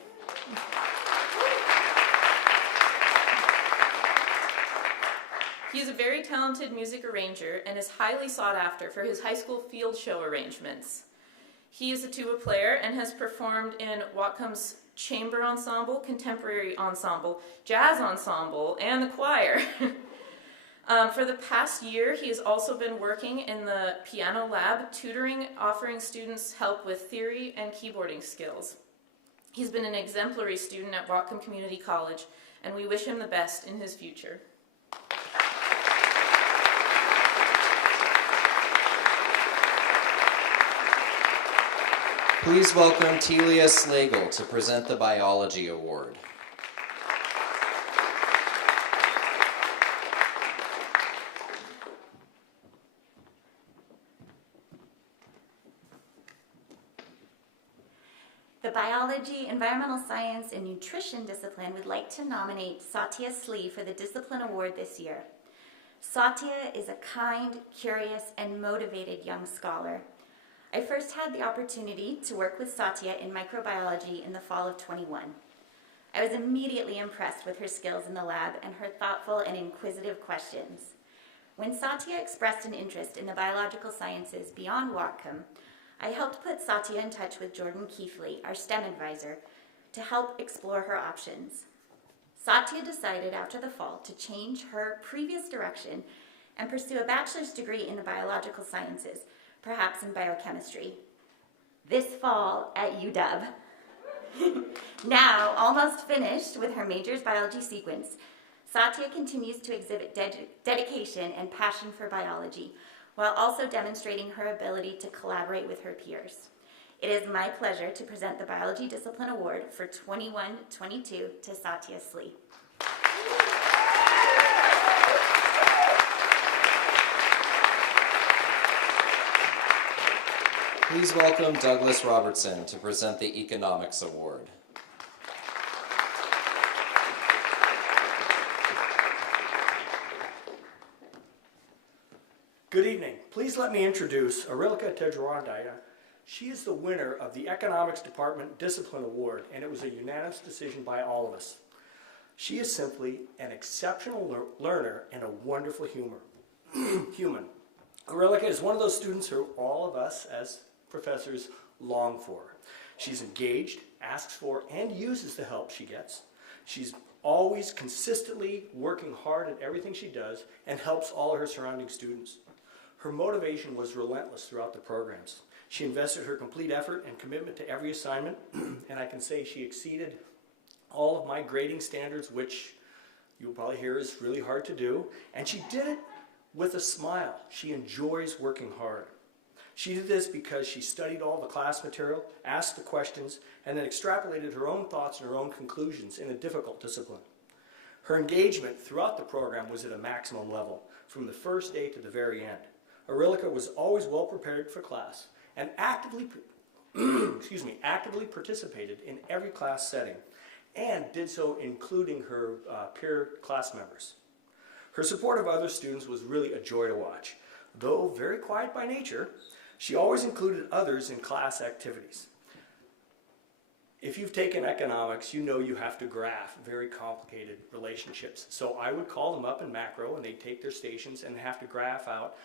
He is a very talented music arranger and is highly sought after for his high school field show arrangements. He is a tuba player and has performed in Whatcom's chamber ensemble, contemporary ensemble, jazz ensemble, and the choir. For the past year, he has also been working in the piano lab, tutoring, offering students help with theory and keyboarding skills. He's been an exemplary student at Whatcom Community College, and we wish him the best in his future. Please welcome Telia Slagle to present the Biology Award. The Biology, Environmental Science, and Nutrition discipline would like to nominate Satya Slee for the Discipline Award this year. Satya is a kind, curious, and motivated young scholar. I first had the opportunity to work with Satya in microbiology in the fall of 21. I was immediately impressed with her skills in the lab and her thoughtful and inquisitive questions. When Satya expressed an interest in the biological sciences beyond Whatcom, I helped put Satya in touch with Jordan Keithley, our STEM advisor, to help explore her options. Satya decided after the fall to change her previous direction and pursue a bachelor's degree in the biological sciences, perhaps in biochemistry. This fall at UW. Now, almost finished with her major's biology sequence, Satya continues to exhibit dedication and passion for biology, while also demonstrating her ability to collaborate with her peers. It is my pleasure to present the Biology Discipline Award for 21-22 to Satya Slee. Please welcome Douglas Robertson to present the Economics Award. Good evening. Please let me introduce Arilka Tejrawandaya. She is the winner of the Economics Department Discipline Award, and it was a unanimous decision by all of us. She is simply an exceptional learner and a wonderful human. Arilka is one of those students who all of us as professors long for. She's engaged, asks for, and uses the help she gets. She's always consistently working hard at everything she does and helps all her surrounding students. Her motivation was relentless throughout the programs. She invested her complete effort and commitment to every assignment, and I can say she exceeded all of my grading standards, which you'll probably hear is really hard to do, and she did it with a smile. She enjoys working hard. She did this because she studied all the class material, asked the questions, and then extrapolated her own thoughts and her own conclusions in a difficult discipline. Her engagement throughout the program was at a maximum level, from the first day to the very end. Arilka was always well prepared for class and actively participated in every class setting, and did so including her peer class members. Her support of other students was really a joy to watch. Though very quiet by nature, she always included others in class activities. If you've taken economics, you know you have to graph very complicated relationships. So I would call them up in macro, and they'd take their stations and have to graph out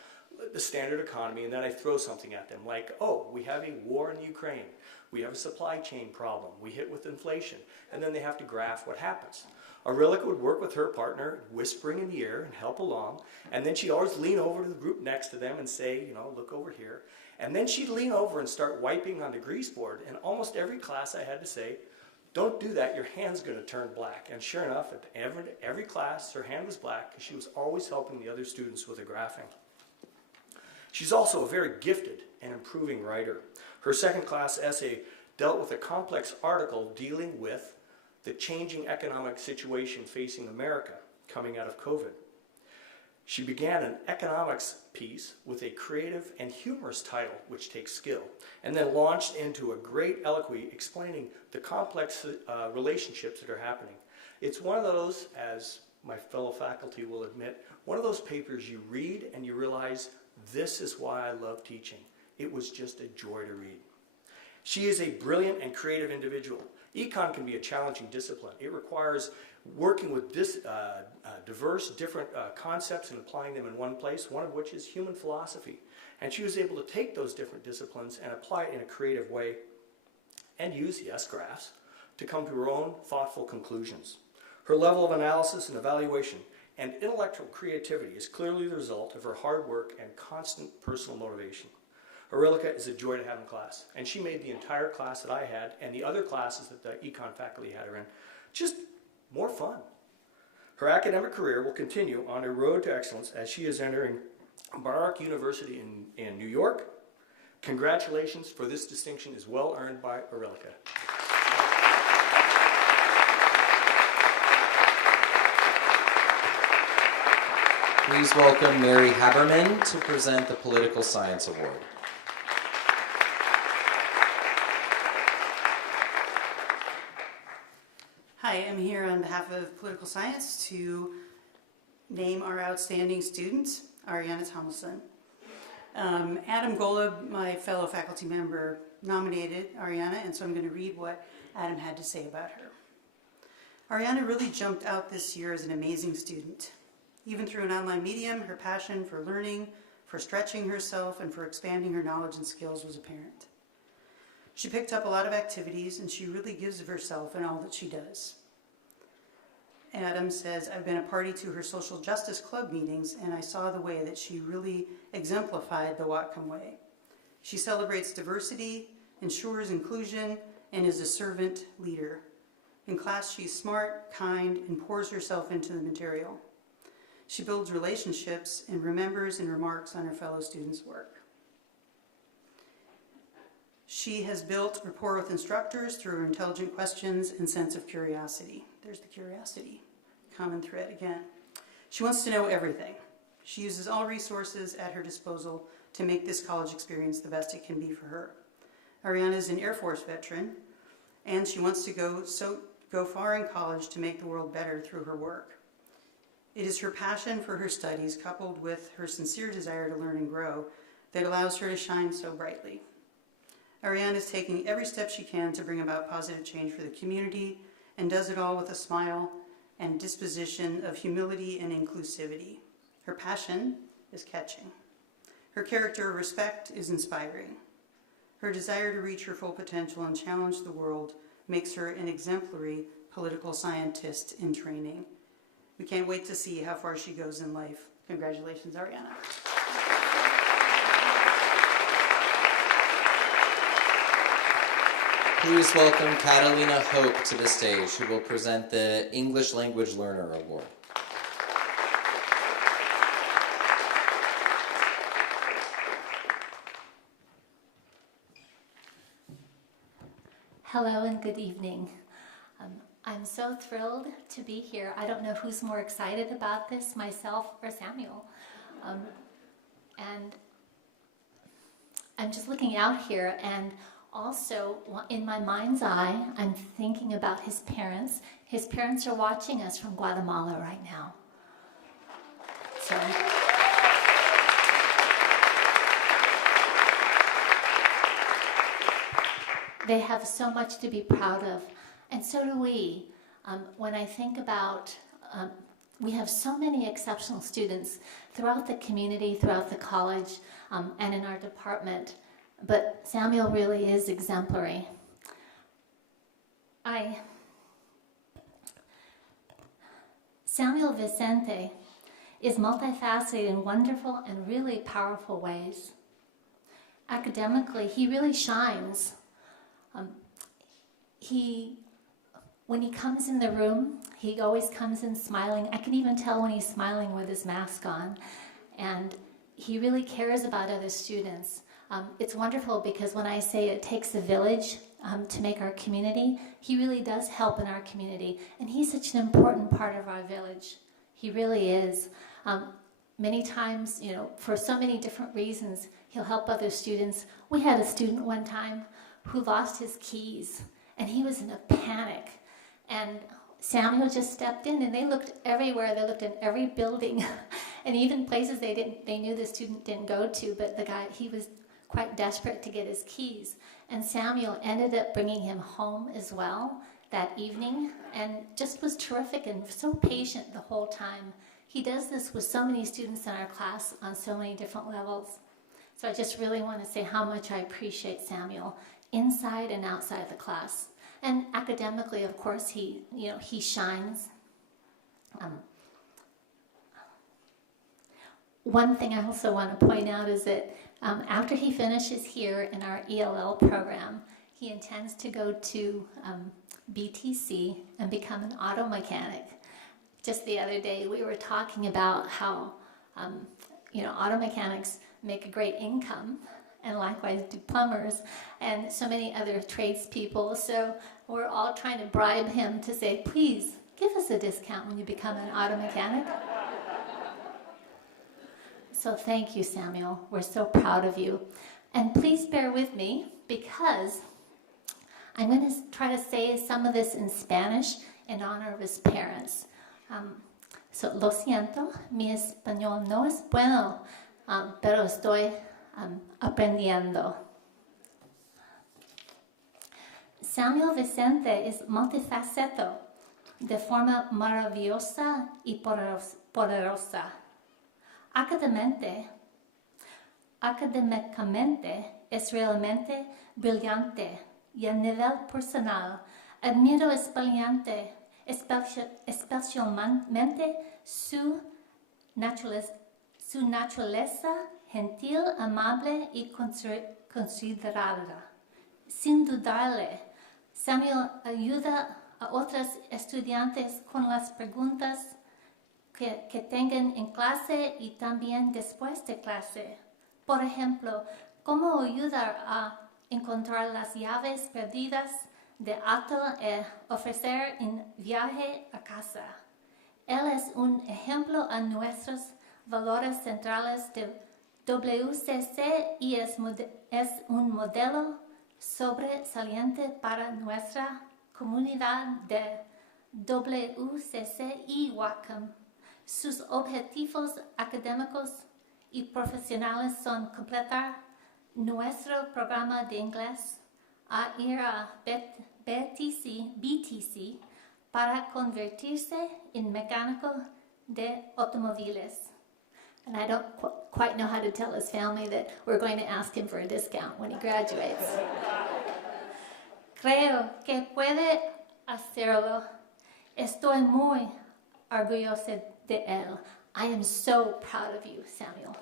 the standard economy, and then I throw something at them like, oh, we have a war in Ukraine, we have a supply chain problem, we hit with inflation, and then they have to graph what happens. Arilka would work with her partner, whispering in the ear and help along, and then she'd always lean over to the group next to them and say, look over here. And then she'd lean over and start wiping on the grease board, and almost every class I had to say, don't do that, your hand's going to turn black. And sure enough, at every class, her hand was black because she was always helping the other students with the graphing. She's also a very gifted and improving writer. Her second class essay dealt with a complex article dealing with the changing economic situation facing America coming out of COVID. She began an economics piece with a creative and humorous title, which takes skill, and then launched into a great eloquy explaining the complex relationships that are happening. It's one of those, as my fellow faculty will admit, one of those papers you read and you realize, this is why I love teaching. It was just a joy to read. She is a brilliant and creative individual. Econ can be a challenging discipline. It requires working with diverse, different concepts and applying them in one place, one of which is human philosophy. And she was able to take those different disciplines and apply it in a creative way and use, yes, graphs, to come to her own thoughtful conclusions. Her level of analysis and evaluation and intellectual creativity is clearly the result of her hard work and constant personal motivation. Arilka is a joy to have in class, and she made the entire class that I had and the other classes that the econ faculty had her in just more fun. Her academic career will continue on a road to excellence as she is entering Baruch University in New York. Congratulations, for this distinction is well earned by Arilka. Please welcome Mary Haberman to present the Political Science Award. Hi, I'm here on behalf of Political Science to name our outstanding student, Ariana Tomlinson. Adam Golub, my fellow faculty member, nominated Ariana, and so I'm going to read what Adam had to say about her. Ariana really jumped out this year as an amazing student. Even through an online medium, her passion for learning, for stretching herself, and for expanding her knowledge and skills was apparent. She picked up a lot of activities, and she really gives of herself in all that she does. Adam says, I've been a party to her social justice club meetings, and I saw the way that she really exemplified the Whatcom way. She celebrates diversity, ensures inclusion, and is a servant leader. In class, she's smart, kind, and pours herself into the material. She builds relationships and remembers and remarks on her fellow students' work. She has built rapport with instructors through her intelligent questions and sense of curiosity. There's the curiosity, common thread again. She wants to know everything. She uses all resources at her disposal to make this college experience the best it can be for her. Ariana is an Air Force veteran, and she wants to go far in college to make the world better through her work. It is her passion for her studies, coupled with her sincere desire to learn and grow, that allows her to shine so brightly. Ariana is taking every step she can to bring about positive change for the community, and does it all with a smile and disposition of humility and inclusivity. Her passion is catching. Her character of respect is inspiring. Her desire to reach her full potential and challenge the world makes her an exemplary political scientist in training. We can't wait to see how far she goes in life. Congratulations, Ariana. Please welcome Catalina Hope to the stage, who will present the English Language Learner Award. Hello and good evening. I'm so thrilled to be here. I don't know who's more excited about this, myself or Samuel. And I'm just looking out here, and also in my mind's eye, I'm thinking about his parents. His parents are watching us from Guatemala right now. So they have so much to be proud of, and so do we. When I think about, we have so many exceptional students throughout the community, throughout the college, and in our department, but Samuel really is exemplary. Samuel Vicente is multifaceted in wonderful and really powerful ways. Academically, he really shines. When he comes in the room, he always comes in smiling. I can even tell when he's smiling with his mask on. And he really cares about other students. It's wonderful because when I say it takes a village to make our community, he really does help in our community. And he's such an important part of our village. He really is. Many times, for so many different reasons, he'll help other students. We had a student one time who lost his keys, and he was in a panic. And Samuel just stepped in, and they looked everywhere. They looked in every building, and even places they knew the student didn't go to, but the guy, he was quite desperate to get his keys. And Samuel ended up bringing him home as well that evening, and just was terrific and so patient the whole time. He does this with so many students in our class on so many different levels. So I just really want to say how much I appreciate Samuel inside and outside the class. And academically, of course, he shines. One thing I also want to point out is that after he finishes here in our ELL program, he intends to go to BTC and become an auto mechanic. Just the other day, we were talking about how auto mechanics make a great income, and likewise do plumbers and so many other tradespeople. So we're all trying to bribe him to say, please give us a discount when you become an auto mechanic. So thank you, Samuel. We're so proud of you. And please bear with me, because I'm going to try to say some of this in Spanish in honor of his parents. So, lo siento, mi español no es bueno, pero estoy aprendiendo. Samuel Vicente is multifacetado. de forma maravillosa y poderosa. Académicamente es realmente brillante y a nivel personal admiro especialmente su naturaleza gentil, amable y considerada. Sin dudarle, Samuel ayuda a otros estudiantes con las preguntas que tengan en clase y también después de clase. Por ejemplo, ¿cómo ayudar a encontrar las llaves perdidas de auto y ofrecer un viaje a casa? Él es un ejemplo a nuestros valores centrales de WCC y es un modelo sobresaliente para nuestra comunidad de WCC y Whatcom. Sus objetivos académicos y profesionales son completar nuestro programa de inglés, a ir a BTC para convertirse en mecánico de automóviles. And I don't quite know how to tell his family that we're going to ask him for a discount when he graduates. Creo que puede hacerlo. Estoy muy orgullosa de él. I am so proud of you, Samuel.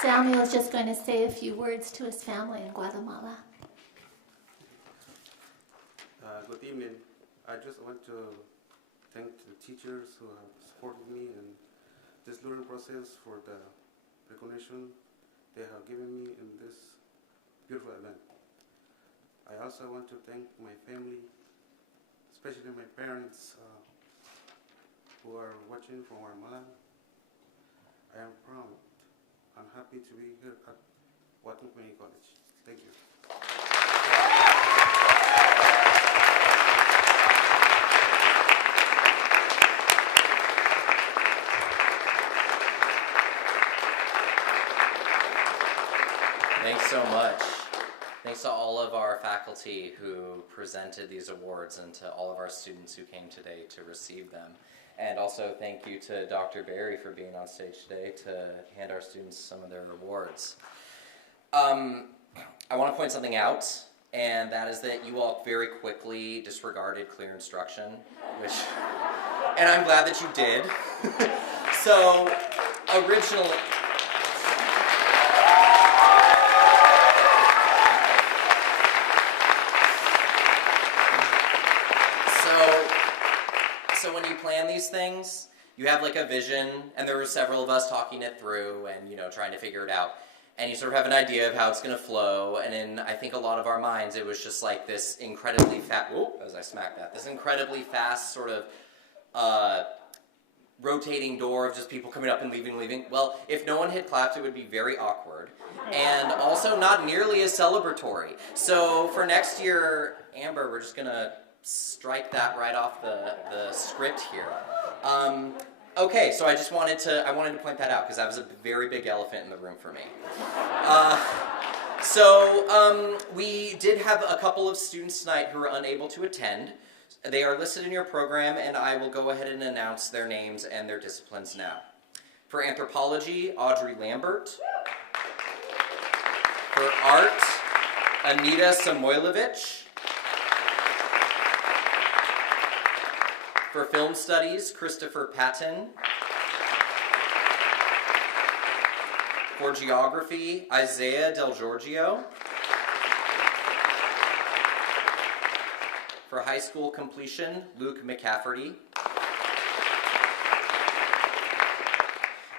Samuel's just going to say a few words to his family in Guatemala. Good evening. I just want to thank the teachers who have supported me in this learning process for the recognition they have given me in this beautiful event. I also want to thank my family, especially my parents who are watching from Guatemala. I am proud. I'm happy to be here at Whatcom Community College. Thank you. Thanks so much. Thanks to all of our faculty who presented these awards and to all of our students who came today to receive them. And also thank you to Dr. Barry for being on stage today to hand our students some of their awards. I want to point something out, and that is that you all very quickly disregarded clear instruction, and I'm glad that you did. So, originally... So when you plan these things, you have like a vision, and there were several of us talking it through and, trying to figure it out. And you sort of have an idea of how it's going to flow, and in, I think, a lot of our minds, it was just like this incredibly fast, as I smacked that, this incredibly fast sort of rotating door of just people coming up and leaving. Well, if no one had clapped, it would be very awkward, and also not nearly as celebratory. So for next year, Amber, we're just going to strike that right off the script here. Okay, so I wanted to point that out because that was a very big elephant in the room for me. So we did have a couple of students tonight who were unable to attend. They are listed in your program, and I will go ahead and announce their names and their disciplines now. For anthropology, Audrey Lambert. For art, Anita Samoilovich. For film studies, Christopher Patton. For geography, Isaiah Del Giorgio. For high school completion, Luke McCafferty.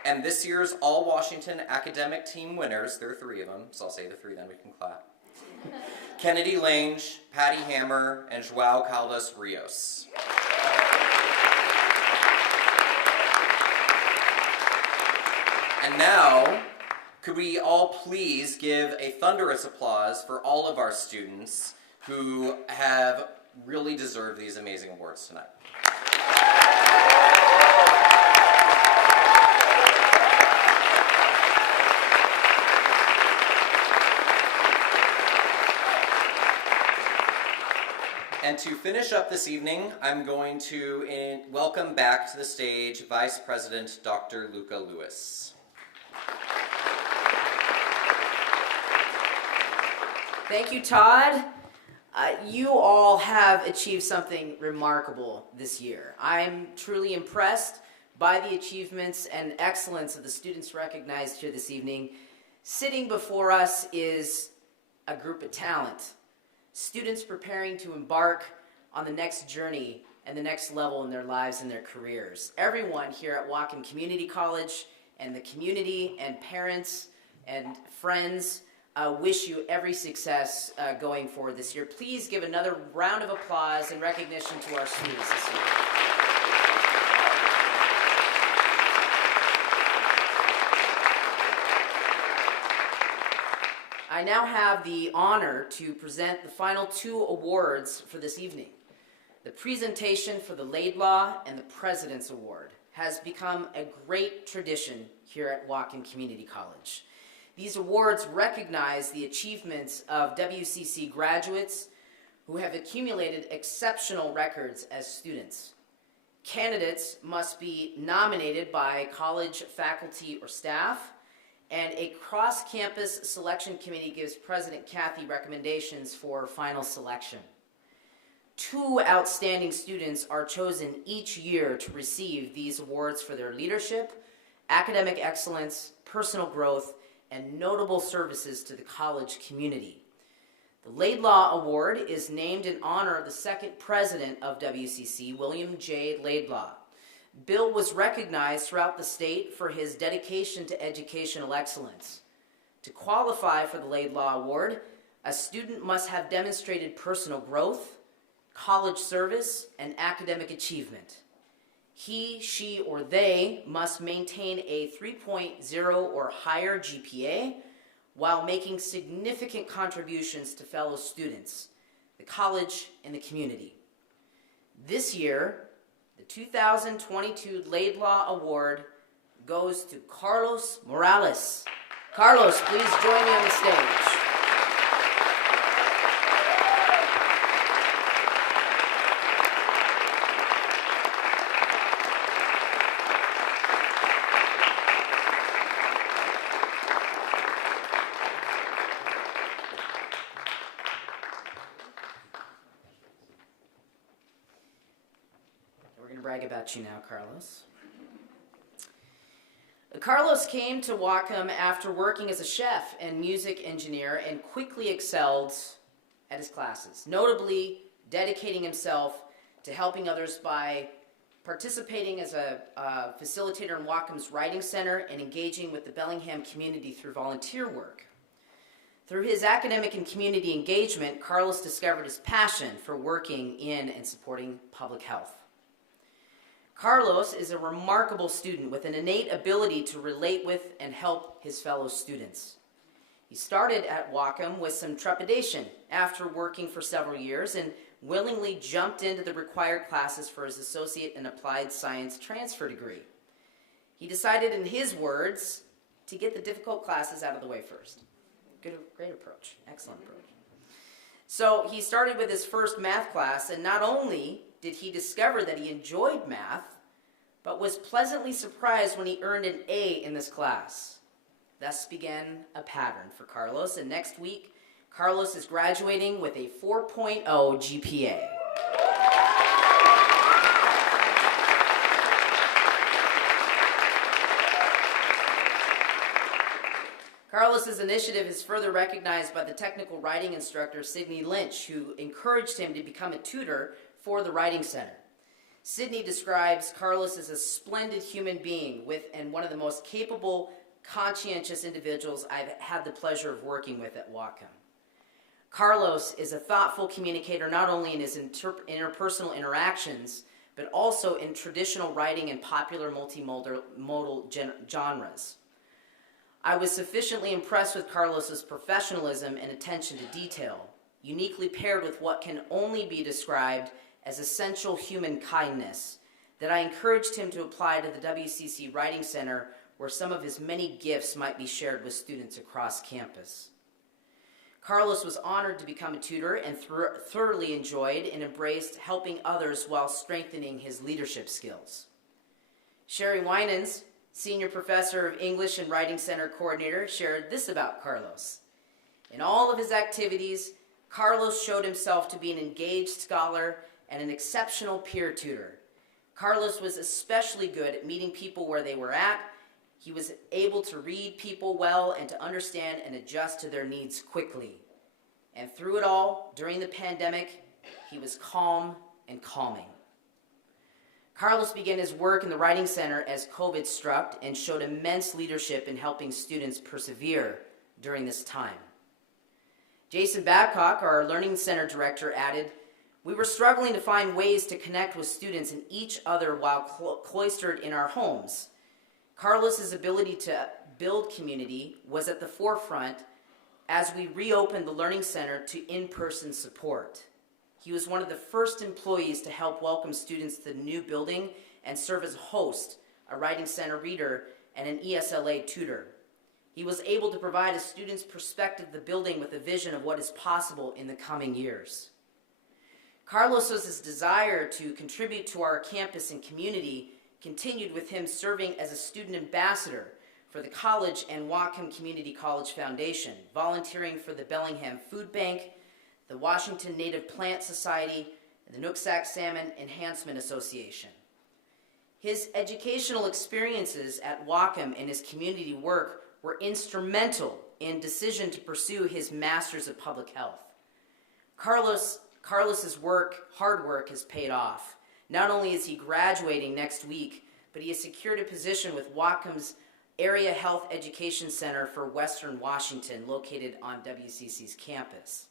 And this year's All Washington Academic Team winners, there are 3 of them, so I'll say the 3, then we can clap. Kennedy Lange, Patty Hammer, and Joao Caldas Rios. And now, Could we all please give a thunderous applause for all of our students who have really deserved these amazing awards tonight. And to finish up this evening, I'm going to welcome back to the stage Vice President Dr. Luca Lewis. Thank you, Todd. You all have achieved something remarkable this year. I'm truly impressed by the achievements and excellence of the students recognized here this evening. Sitting before us is a group of talent. Students preparing to embark on the next journey and the next level in their lives and their careers. Everyone here at Whatcom Community College and the community and parents and friends wish you every success going forward this year. Please give another round of applause and recognition to our students this year. I now have the honor to present the final two awards for this evening. The presentation for the Laidlaw and the President's Award has become a great tradition here at Whatcom Community College. These awards recognize the achievements of WCC graduates who have accumulated exceptional records as students. Candidates must be nominated by college faculty or staff, and a cross-campus selection committee gives President Kathy recommendations for final selection. 2 outstanding students are chosen each year to receive these awards for their leadership, academic excellence, personal growth, and notable services to the college community. The Laidlaw Award is named in honor of the second president of WCC, William J. Laidlaw. Bill was recognized throughout the state for his dedication to educational excellence. To qualify for the Laidlaw Award, a student must have demonstrated personal growth, college service, and academic achievement. He, she, or they must maintain a 3.0 or higher GPA while making significant contributions to fellow students, the college, and the community. This year, the 2022 Laidlaw Award goes to Carlos Morales. Carlos, please join me on the stage. Brag about you now, Carlos. Carlos came to Whatcom after working as a chef and music engineer and quickly excelled at his classes, notably dedicating himself to helping others by participating as a facilitator in Whatcom's Writing Center and engaging with the Bellingham community through volunteer work. Through his academic and community engagement, Carlos discovered his passion for working in and supporting public health. Carlos is a remarkable student with an innate ability to relate with and help his fellow students. He started at Whatcom with some trepidation after working for several years and willingly jumped into the required classes for his associate in applied science transfer degree. He decided, in his words, to get the difficult classes out of the way first. Great approach, excellent approach. So he started with his first math class, and not only did he discover that he enjoyed math, but was pleasantly surprised when he earned an A in this class. Thus began a pattern for Carlos, and next week, Carlos is graduating with a 4.0 GPA. Carlos's initiative is further recognized by the technical writing instructor, Sydney Lynch, who encouraged him to become a tutor for the Writing Center. Sydney describes Carlos as a splendid human being and one of the most capable, conscientious individuals I've had the pleasure of working with at Whatcom. Carlos is a thoughtful communicator not only in his interpersonal interactions, but also in traditional writing and popular multimodal genres. I was sufficiently impressed with Carlos's professionalism and attention to detail, uniquely paired with what can only be described as essential human kindness, that I encouraged him to apply to the WCC Writing Center, where some of his many gifts might be shared with students across campus. Carlos was honored to become a tutor and thoroughly enjoyed and embraced helping others while strengthening his leadership skills. Sherry Winans, Senior Professor of English and Writing Center Coordinator, shared this about Carlos. In all of his activities, Carlos showed himself to be an engaged scholar and an exceptional peer tutor. Carlos was especially good at meeting people where they were at. He was able to read people well and to understand and adjust to their needs quickly. And through it all, during the pandemic, he was calm and calming. Carlos began his work in the Writing Center as COVID struck and showed immense leadership in helping students persevere during this time. Jason Babcock, our Learning Center Director, added, "We were struggling to find ways to connect with students and each other while cloistered in our homes. Carlos's ability to build community was at the forefront as we reopened the Learning Center to in-person support. He was one of the first employees to help welcome students to the new building and serve as a host, a Writing Center reader, and an ESLA tutor. He was able to provide a student's perspective of the building with a vision of what is possible in the coming years. Carlos's desire to contribute to our campus and community continued with him serving as a student ambassador for the college and Whatcom Community College Foundation, volunteering for the Bellingham Food Bank, the Washington Native Plant Society, and the Nooksack Salmon Enhancement Association. His educational experiences at Whatcom and his community work were instrumental in decision to pursue his Master's of Public Health. Carlos's hard work has paid off. Not only is he graduating next week, but he has secured a position with Whatcom's Area Health Education Center for Western Washington, located on WCC's campus.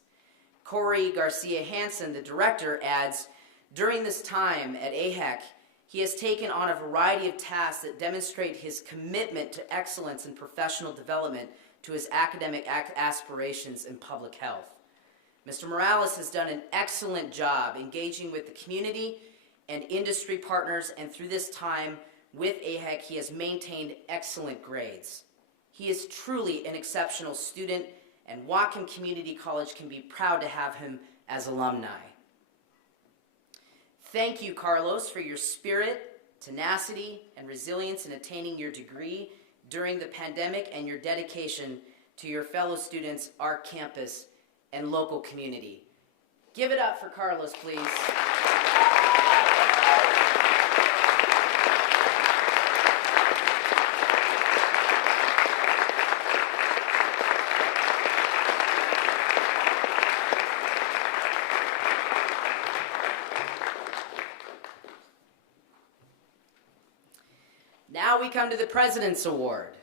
Corey Garcia Hansen, the director, adds, "During this time at AHEC, he has taken on a variety of tasks that demonstrate his commitment to excellence in professional development to his academic aspirations in public health. Mr. Morales has done an excellent job engaging with the community and industry partners, and through this time with AHEC, he has maintained excellent grades. He is truly an exceptional student, and Whatcom Community College can be proud to have him as alumni." Thank you, Carlos, for your spirit, tenacity, and resilience in attaining your degree during the pandemic and your dedication to your fellow students, our campus, and local community. Give it up for Carlos, please. Now we come to the President's Award.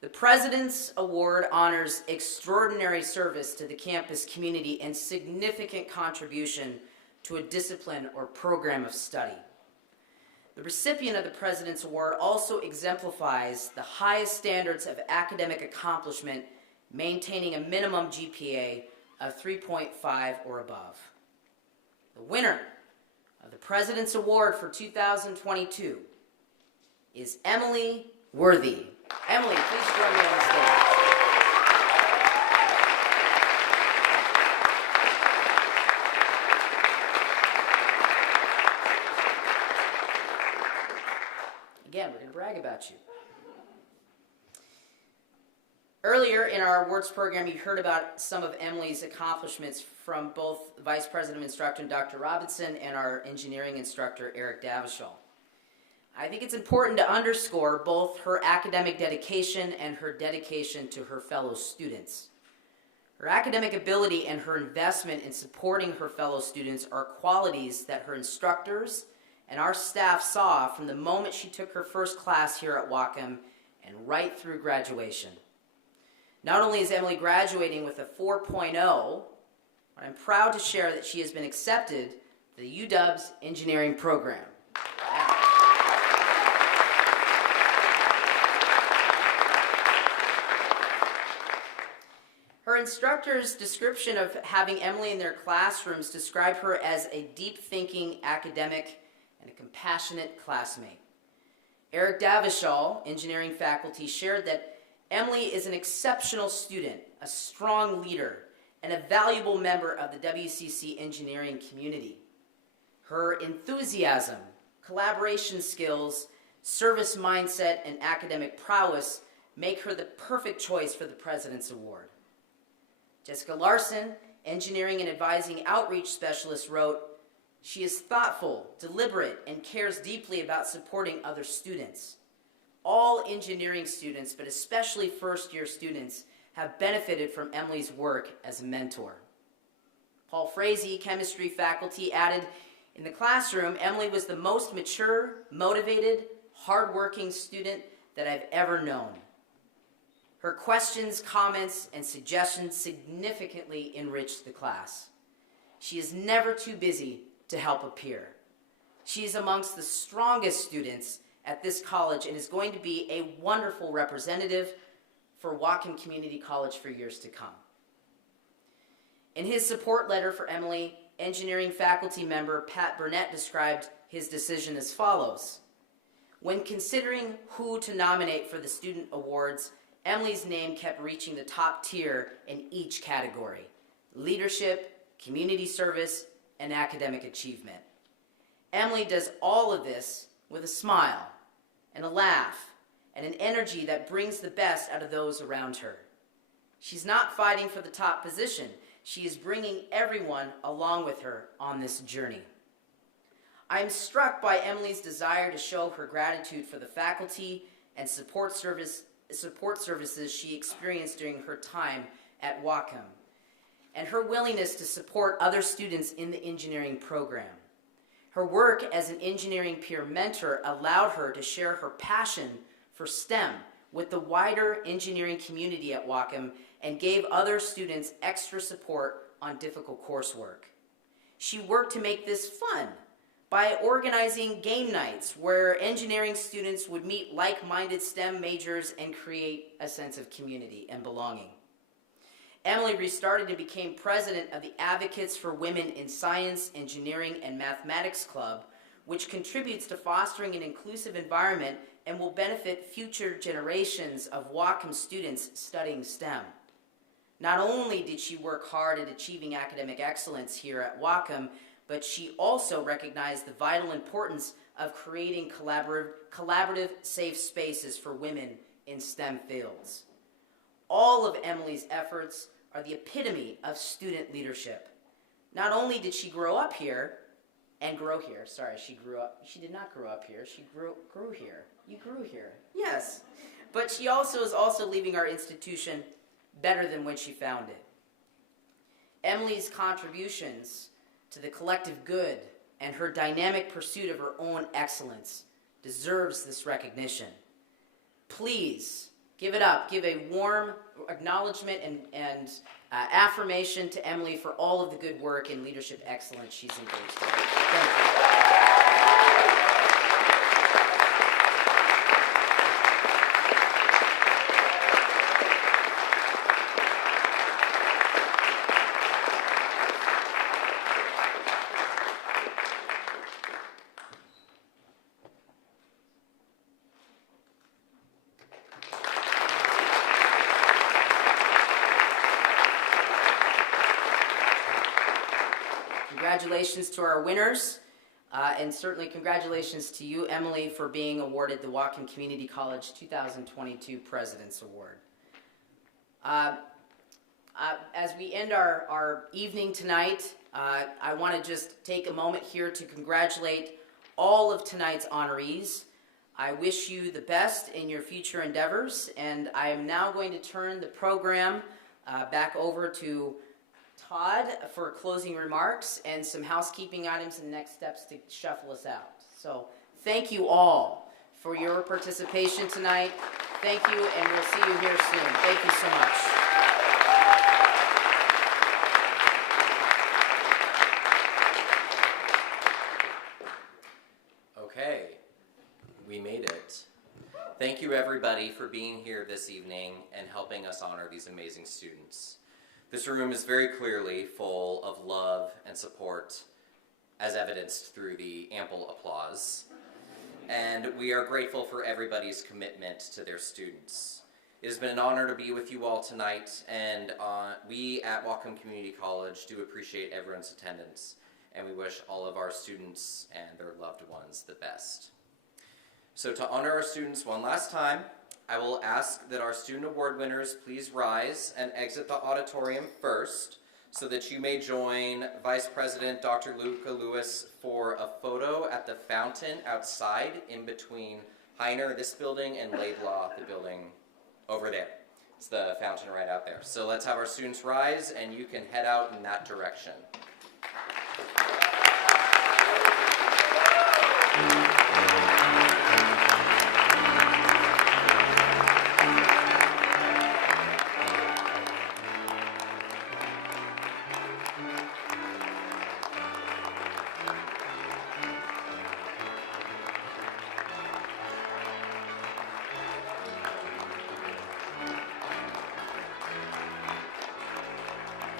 The President's Award honors extraordinary service to the campus community and significant contribution to a discipline or program of study. The recipient of the President's Award also exemplifies the highest standards of academic accomplishment, maintaining a minimum GPA of 3.5 or above. The winner of the President's Award for 2022 is Emily Worthy. Emily, please join me on stage. Again, we're going to brag about you. Earlier in our awards program, you heard about some of Emily's accomplishments from both the Vice President of Instruction, Dr. Robinson, and our engineering instructor, Eric Davishall. I think it's important to underscore both her academic dedication and her dedication to her fellow students. Her academic ability and her investment in supporting her fellow students are qualities that her instructors and our staff saw from the moment she took her first class here at Whatcom and right through graduation. Not only is Emily graduating with a 4.0, but I'm proud to share that she has been accepted to the UW's engineering program. instructor's description of having Emily in their classrooms described her as a deep-thinking academic and a compassionate classmate. Eric Davishall, engineering faculty, shared that Emily is an exceptional student, a strong leader, and a valuable member of the WCC engineering community. Her enthusiasm, collaboration skills, service mindset, and academic prowess make her the perfect choice for the President's Award. Jessica Larson, engineering and advising outreach specialist, wrote, "She is thoughtful, deliberate, and cares deeply about supporting other students. All engineering students, but especially first-year students, have benefited from Emily's work as a mentor." Paul Frazee, chemistry faculty, added, "In the classroom, Emily was the most mature, motivated, hardworking student that I've ever known. Her questions, comments, and suggestions significantly enriched the class. She is never too busy to help a peer. She is amongst the strongest students at this college and is going to be a wonderful representative for Whatcom Community College for years to come." In his support letter for Emily, engineering faculty member Pat Burnett described his decision as follows: "When considering who to nominate for the student awards, Emily's name kept reaching the top tier in each category: leadership, community service, and academic achievement. Emily does all of this with a smile and a laugh and an energy that brings the best out of those around her. She's not fighting for the top position. She is bringing everyone along with her on this journey. I am struck by Emily's desire to show her gratitude for the faculty and support services she experienced during her time at Whatcom, and her willingness to support other students in the engineering program. Her work as an engineering peer mentor allowed her to share her passion for STEM with the wider engineering community at Whatcom and gave other students extra support on difficult coursework. She worked to make this fun by organizing game nights where engineering students would meet like-minded STEM majors and create a sense of community and belonging. Emily restarted and became president of the Advocates for Women in Science, Engineering, and Mathematics Club, which contributes to fostering an inclusive environment and will benefit future generations of Whatcom students studying STEM. Not only did she work hard at achieving academic excellence here at Whatcom, but she also recognized the vital importance of creating collaborative, safe spaces for women in STEM fields. All of Emily's efforts are the epitome of student leadership. Not only did she grow up here and grow here, she did not grow up here, she grew here. You grew here. Yes. But she is also leaving our institution better than when she found it. Emily's contributions to the collective good and her dynamic pursuit of her own excellence deserves this recognition. Please give it up. Give a warm acknowledgement and affirmation to Emily for all of the good work and leadership excellence she's engaged in. Thank you. Congratulations to our winners, and certainly congratulations to you, Emily, for being awarded the Whatcom Community College 2022 President's Award. As we end our evening tonight, I want to just take a moment here to congratulate all of tonight's honorees. I wish you the best in your future endeavors, and I am now going to turn the program back over to Todd for closing remarks and some housekeeping items and next steps to shuffle us out. So thank you all for your participation tonight. Thank you, and we'll see you here soon. Thank you so much. Okay, we made it. Thank you everybody for being here this evening and helping us honor these amazing students. This room is very clearly full of love and support, as evidenced through the ample applause. And we are grateful for everybody's commitment to their students. It has been an honor to be with you all tonight, and we at Whatcom Community College do appreciate everyone's attendance, and we wish all of our students and their loved ones the best. So to honor our students one last time, I will ask that our student award winners please rise and exit the auditorium first so that you may join Vice President Dr. Luca Lewis for a photo at the fountain outside in between Heiner, this building, and Laidlaw, the building over there. It's the fountain right out there. So let's have our students rise, and you can head out in that direction.